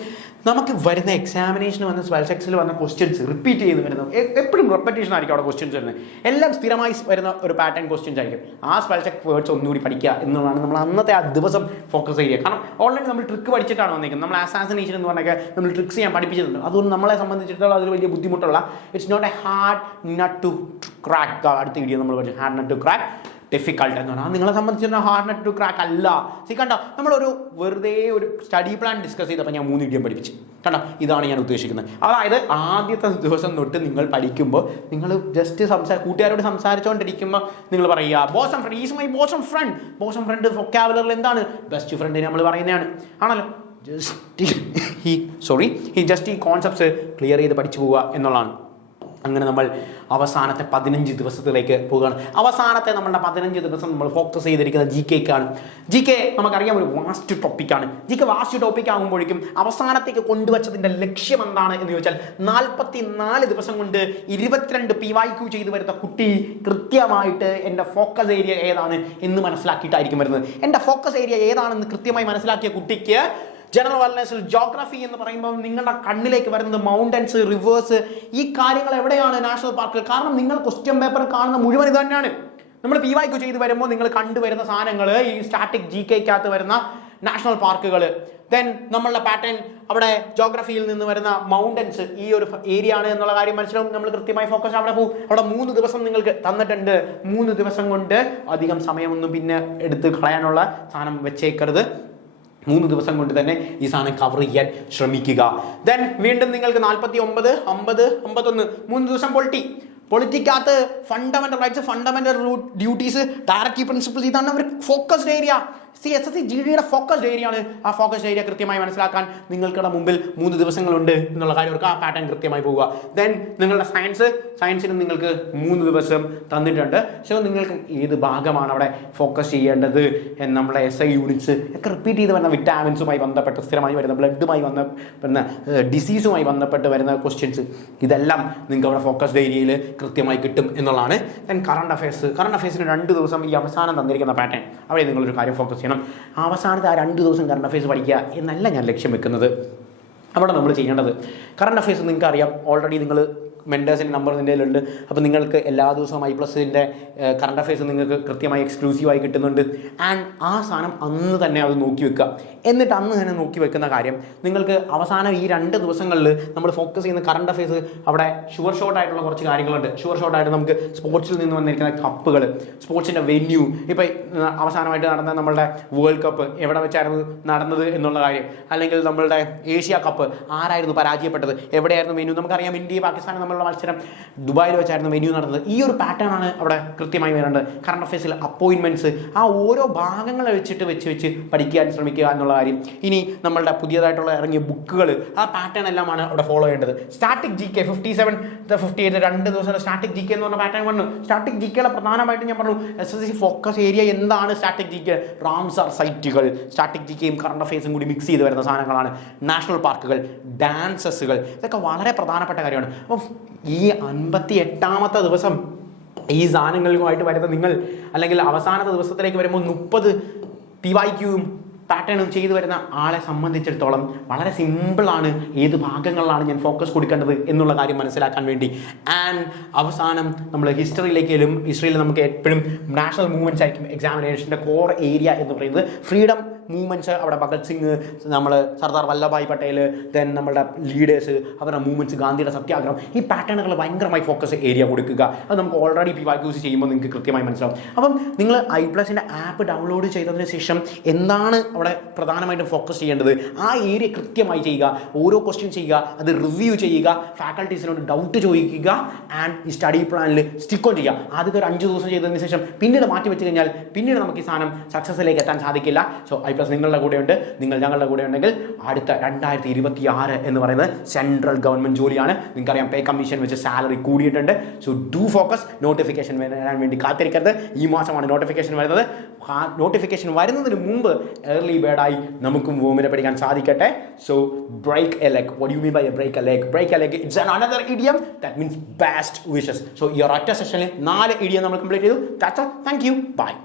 നമുക്ക് വരുന്ന എക്സാമിനേഷന് വന്ന സ്പെൽ ചെക്സിൽ വന്ന ക്വസ്റ്റ്യൻസ് റിപ്പീറ്റ് ചെയ്ത് വരുന്നത് എപ്പോഴും റെപ്പറ്റീഷൻ ആയിരിക്കും അവിടെ ക്വസ്റ്റ്യൻസ് വരുന്നത്. എല്ലാം സ്ഥിരമായി വരുന്ന ഒരു പാറ്റേൺ ക്വസ്റ്റ്യൻസ് ആയിരിക്കും. ആ സ്പെൽ ചെക്ക് വേർഡ്സ് ഒന്നുകൂടി പഠിക്കുക എന്നുള്ളതാണ് നമ്മൾ അന്നത്തെ ആ ദിവസം ഫോക്കസ് ചെയ്യുക. കാരണം ഓൾറെഡി നമ്മൾ ട്രിക്ക് പഠിച്ചിട്ടാണ് വന്നിരിക്കുന്നത്. നമ്മൾ അസാസിനേഷൻ എന്ന് പറഞ്ഞൊക്കെ നമ്മൾ ട്രിക്സ് ചെയ്യാൻ പഠിപ്പിച്ചിട്ടുണ്ട്. അതുകൊണ്ട് നമ്മളെ സംബന്ധിച്ചിടത്തോളം അതിൽ വലിയ ബുദ്ധിമുട്ടുള്ള it's not a hard nut to crack. അടുത്ത വീഡിയോ നമ്മൾ പഠിച്ചു hard nut to crack, difficult എന്ന് പറഞ്ഞാൽ നിങ്ങളെ സംബന്ധിച്ചിടത്തോളം ഹാർഡ് നട്ട് ടു ക്രാക്ക് അല്ല. കണ്ടോ, നമ്മളൊരു വെറുതെ ഒരു സ്റ്റഡി പ്ലാൻ ഡിസ്കസ് ചെയ്തപ്പോൾ ഞാൻ 3 ഇഡിയം പഠിപ്പിച്ചു. കണ്ടോ, ഇതാണ് ഞാൻ ഉദ്ദേശിക്കുന്നത്. അതായത് ആദ്യത്തെ ദിവസം തൊട്ട് നിങ്ങൾ പഠിക്കുമ്പോൾ നിങ്ങൾ ജസ്റ്റ് കൂട്ടുകാരോട് സംസാരിച്ചുകൊണ്ടിരിക്കുമ്പോൾ നിങ്ങൾ പറയുക bosom friend is my bosom friend. Bosom friend വൊക്കാബുലറിൽ എന്താണ്? ബെസ്റ്റ് ഫ്രണ്ടിനെ നമ്മൾ പറയുന്നതാണ് ആണല്ലോ. ജസ്റ്റ് ഈ കോൺസെപ്റ്റ്സ് ക്ലിയർ ചെയ്ത് പഠിച്ചു പോവുക എന്നുള്ളതാണ്. അങ്ങനെ നമ്മൾ അവസാനത്തെ 15 ദിവസത്തിലേക്ക് പോവുകയാണ്. അവസാനത്തെ നമ്മളുടെ 15 ദിവസം നമ്മൾ ഫോക്കസ് ചെയ്തിരിക്കുന്നത് GKക്കാണ്. GK നമുക്കറിയാം ഒരു വാസ്റ്റ് ടോപ്പിക്കാണ്. GK വാസ്റ്റ് ടോപ്പിക് ആകുമ്പോഴേക്കും അവസാനത്തേക്ക് കൊണ്ടുവച്ചതിൻ്റെ ലക്ഷ്യം എന്താണ് എന്ന് ചോദിച്ചാൽ 44 ദിവസം കൊണ്ട് 22 PYQ ചെയ്തു വരുന്ന കുട്ടി കൃത്യമായിട്ട് എൻ്റെ ഫോക്കസ് ഏരിയ ഏതാണ് എന്ന് മനസ്സിലാക്കിയിട്ടായിരിക്കും വരുന്നത്. എൻ്റെ ഫോക്കസ് ഏരിയ ഏതാണെന്ന് കൃത്യമായി മനസ്സിലാക്കിയ കുട്ടിക്ക് ജനറൽ അവയർനെസ്സിൽ ജോഗ്രഫി എന്ന് പറയുമ്പോൾ നിങ്ങളുടെ കണ്ണിലേക്ക് വരുന്നത് മൗണ്ടൻസ്, റിവേഴ്സ്, ഈ കാര്യങ്ങൾ എവിടെയാണ്? നാഷണൽ പാർക്കുകൾ. കാരണം നിങ്ങൾ ക്വസ്റ്റ്യൻ പേപ്പർ കാണുന്ന മുഴുവൻ ഇത് തന്നെയാണ്. നമ്മൾ PYQ ചെയ്ത് വരുമ്പോൾ നിങ്ങൾ കണ്ടുവരുന്ന സാധനങ്ങൾ ഈ സ്റ്റാറ്റിക് GKക്കകത്ത് വരുന്ന നാഷണൽ പാർക്കുകൾ, ദെൻ നമ്മളുടെ പാറ്റേൺ അവിടെ ജോഗ്രഫിയിൽ നിന്ന് വരുന്ന മൗണ്ടൻസ്, ഈ ഒരു ഏരിയ ആണ് എന്നുള്ള കാര്യം മനസ്സിലാവും. നമ്മൾ കൃത്യമായി ഫോക്കസ് അവിടെ പോകും. അവിടെ 3 ദിവസം നിങ്ങൾക്ക് തന്നിട്ടുണ്ട്. 3 ദിവസം കൊണ്ട് അധികം സമയമൊന്നും പിന്നെ എടുത്ത് കളയാനുള്ള സാധനം വെച്ചേക്കരുത്. 3 ദിവസം കൊണ്ട് തന്നെ ഈ സാധനം കവർ ചെയ്യാൻ ശ്രമിക്കുക. ദെൻ വീണ്ടും നിങ്ങൾക്ക് 49, 50, 51 3 ദിവസം പൊളിറ്റിക്കകത്ത് fundamental rights, fundamental duties, directive principles, ഇതാണ് അവർ ഫോക്കസ്ഡ് ഏരിയ. SSC GDയുടെ ഫോക്കസ്ഡ് ഏരിയ ആണ്. ആ ഫോക്കസ്ഡ് ഏരിയ കൃത്യമായി മനസ്സിലാക്കാൻ നിങ്ങൾക്കിടെ മുമ്പിൽ 3 ദിവസങ്ങളുണ്ട് എന്നുള്ള കാര്യം ഓർക്കുക. ആ പാറ്റേൺ കൃത്യമായി പോവുക. ദെൻ നിങ്ങളുടെ സയൻസിന് നിങ്ങൾക്ക് 3 ദിവസം തന്നിട്ടുണ്ട്. സോ നിങ്ങൾക്ക് ഏത് ഭാഗമാണ് അവിടെ ഫോക്കസ് ചെയ്യേണ്ടത് എന്ന് നമ്മുടെ SI യൂണിറ്റ്സ് ഒക്കെ റിപ്പീറ്റ് ചെയ്ത് വരുന്ന വിറ്റാമിൻസുമായി ബന്ധപ്പെട്ട് സ്ഥിരമായി വരുന്ന ബ്ലഡുമായി വരുന്ന ഡിസീസുമായി ബന്ധപ്പെട്ട് വരുന്ന ക്വസ്റ്റ്യൻസ്, ഇതെല്ലാം നിങ്ങൾക്ക് അവിടെ ഫോക്കസ്ഡ് ഏരിയയിൽ കൃത്യമായി കിട്ടും എന്നുള്ളതാണ്. ദെൻ കറണ്ട് അഫയേഴ്സിന് 2 ദിവസം ഈ അവസാനം തന്നിരിക്കുന്ന പാറ്റേൺ അവിടെ നിങ്ങളൊരു കാര്യം ഫോക്കസ് ചെയ്യണം. അവസാനത്തെ ആ 2 ദിവസം കറണ്ട് അഫയേഴ്സ് പഠിക്കുക എന്നല്ല ഞാൻ ലക്ഷ്യം വെക്കുന്നത്. അവിടെ നമ്മൾ ചെയ്യേണ്ടത് കറണ്ട് അഫയേഴ്സ് നിങ്ങൾക്ക് അറിയാം. ഓൾറെഡി നിങ്ങൾ മെൻറ്റേഴ്സിൻ്റെ നമ്പർ നിൻ്റെ കയ്യിലുണ്ട്. അപ്പോൾ നിങ്ങൾക്ക് എല്ലാ ദിവസവും I+ൻ്റെ കറണ്ട് അഫയേഴ്സ് നിങ്ങൾക്ക് കൃത്യമായി എക്സ്ക്ലൂസീവായി കിട്ടുന്നുണ്ട്. ആൻഡ് ആ സാധനം അന്ന് തന്നെ അത് നോക്കി വെക്കുക. എന്നിട്ട് അന്ന് തന്നെ നോക്കി വെക്കുന്ന കാര്യം നിങ്ങൾക്ക് അവസാനം ഈ 2 ദിവസങ്ങളിൽ നമ്മൾ ഫോക്കസ് ചെയ്യുന്ന കറണ്ട് അഫയേഴ്സ് അവിടെ ഷുവർ ഷോട്ടായിട്ടുള്ള കുറച്ച് കാര്യങ്ങളുണ്ട്. ഷുവർ ഷോട്ടായിട്ട് നമുക്ക് സ്പോർട്സിൽ നിന്ന് വന്നിരിക്കുന്ന കപ്പുകൾ, സ്പോർട്സിൻ്റെ വെന്യൂ, ഇപ്പോൾ അവസാനമായിട്ട് നടന്ന നമ്മളുടെ വേൾഡ് കപ്പ് എവിടെ വെച്ചായിരുന്നു നടന്നത് എന്നുള്ള കാര്യം, അല്ലെങ്കിൽ നമ്മളുടെ ഏഷ്യ കപ്പ് ആരായിരുന്നു പരാജയപ്പെട്ടത്, എവിടെയായിരുന്നു വെന്യൂ. നമുക്കറിയാം ഇന്ത്യയും പാകിസ്ഥാനും തമ്മിലുള്ള മത്സരം ദുബായിൽ വെച്ചായിരുന്നു വെന്യൂ നടന്നത്. ഈ ഒരു പാറ്റേൺ ആണ് അവിടെ കൃത്യമായി വരേണ്ടത്. കറണ്ട് അഫയേഴ്സിൽ അപ്പോയിൻമെൻറ്റ്സ്, ആ ഓരോ ഭാഗങ്ങളെ വെച്ച് പഠിക്കാൻ ശ്രമിക്കുക എന്നുള്ള കാര്യം. ഇനി നമ്മളുടെ പുതിയതായിട്ടുള്ള ഇറങ്ങിയ ബുക്കുകൾ, ആ പാറ്റേൺ എല്ലാമാണ് അവിടെ ഫോളോ ചെയ്യേണ്ടത്. സ്റ്റാറ്റിക് GK 57, 58 2 ദിവസം സ്റ്റാറ്റിക് GK എന്ന് പറഞ്ഞ പാറ്റേൺ വന്നു. സ്റ്റാറ്റിക് GKയുടെ പ്രധാനമായിട്ടും ഞാൻ പറഞ്ഞു SSC ഫോക്കസ് ഏരിയ എന്താണ്. സ്റ്റാറ്റിക് GK റാംസാർ സൈറ്റുകൾ, സ്റ്റാറ്റിക് GKയും കറണ്ട് അഫയേഴ്സും കൂടി മിക്സ് ചെയ്ത് വരുന്ന സാധനങ്ങളാണ്. നാഷണൽ പാർക്കുകൾ, ഡാൻസസുകൾ, ഇതൊക്കെ വളരെ പ്രധാനപ്പെട്ട കാര്യമാണ്. അപ്പം ഈ 58ാമത്തെ ദിവസം ഈ സാധനങ്ങളുമായിട്ട് വരുന്ന നിങ്ങൾ, അല്ലെങ്കിൽ അവസാനത്തെ ദിവസത്തിലേക്ക് വരുമ്പോൾ 30 PYQയും പാറ്റേണും ചെയ്തു വരുന്ന ആളെ സംബന്ധിച്ചിടത്തോളം വളരെ സിമ്പിളാണ് ഏത് ഭാഗങ്ങളിലാണ് ഞാൻ ഫോക്കസ് കൊടുക്കേണ്ടത് എന്നുള്ള കാര്യം മനസ്സിലാക്കാൻ വേണ്ടി. ആൻഡ് അവസാനം നമ്മൾ ഹിസ്റ്ററിയിൽ നമുക്ക് എപ്പോഴും നാഷണൽ മൂവ്മെൻറ്റ്സ് ആയിരിക്കും എക്സാമിനേഷൻ്റെ കോർ ഏരിയ എന്ന് പറയുന്നത്. ഫ്രീഡം മൂവ്മെൻറ്റ്സ്, അവിടെ ഭഗത് സിംഗ്, നമ്മൾ സർദാർ വല്ലഭായ് പട്ടേൽ, ദെൻ നമ്മളുടെ ലീഡേഴ്സ്, അവരുടെ മൂവ്മെൻറ്റ്സ്, ഗാന്ധിയുടെ സത്യാഗ്രഹം, ഈ പാറ്റേണുകൾ ഭയങ്കരമായി ഫോക്കസ് ഏരിയ കൊടുക്കുക. അത് നമുക്ക് ഓൾറെഡി PYQs ചെയ്യുമ്പോൾ നിങ്ങൾക്ക് കൃത്യമായി മനസ്സിലാവും. അപ്പം നിങ്ങൾ I+ൻ്റെ ആപ്പ് ഡൗൺലോഡ് ചെയ്തതിന് ശേഷം എന്താണ് അവിടെ പ്രധാനമായിട്ടും ഫോക്കസ് ചെയ്യേണ്ടത്, ആ ഏരിയ കൃത്യമായി ചെയ്യുക. ഓരോ ക്വസ്റ്റ്യൻ ചെയ്യുക, അത് റിവ്യൂ ചെയ്യുക, ഫാക്കൽറ്റീസിനോട് ഡൗട്ട് ചോദിക്കുക, ആൻഡ് ഈ സ്റ്റഡി പ്ലാനിൽ സ്റ്റിക്ക് ഓൺ ചെയ്യുക. ആദ്യത്തെ ഒരു 5 ദിവസം ചെയ്തതിന് ശേഷം പിന്നീട് മാറ്റി വെച്ച് കഴിഞ്ഞാൽ പിന്നീട് നമുക്ക് ഈ സാധനം സക്സസ്സിലേക്ക് എത്താൻ സാധിക്കില്ല. സോ I+ നിങ്ങളുടെ കൂടെയുണ്ട്, നിങ്ങൾ ഞങ്ങളുടെ കൂടെ ഉണ്ടെങ്കിൽ അടുത്ത 2026 എന്ന് പറയുന്നത് സെൻട്രൽ ഗവൺമെൻറ് ജോലിയാണ്. നിങ്ങൾക്കറിയാം പേ കമ്മീഷൻ വെച്ച് സാലറി കൂടിയിട്ടുണ്ട്. So do focus. നോട്ടിഫിക്കേഷൻ വരാൻ വേണ്ടി കാത്തിരിക്കരുത്. ഈ മാസമാണ് നോട്ടിഫിക്കേഷൻ വരുന്നത്. നോട്ടിഫിക്കേഷൻ വരുന്നതിന് മുമ്പ് ഏർലി ബേർഡായി നമുക്കും വൂമിനെ പഠിക്കാൻ സാധിക്കട്ടെ. So break a leg. What you mean by break a leg? Break a leg, it's another idiom that means best wishes. So ഈ ഒരൊറ്റ സെഷനിൽ 4 idiom നമ്മൾ കംപ്ലീറ്റ് ചെയ്തു. That's all. Thank you. Bye.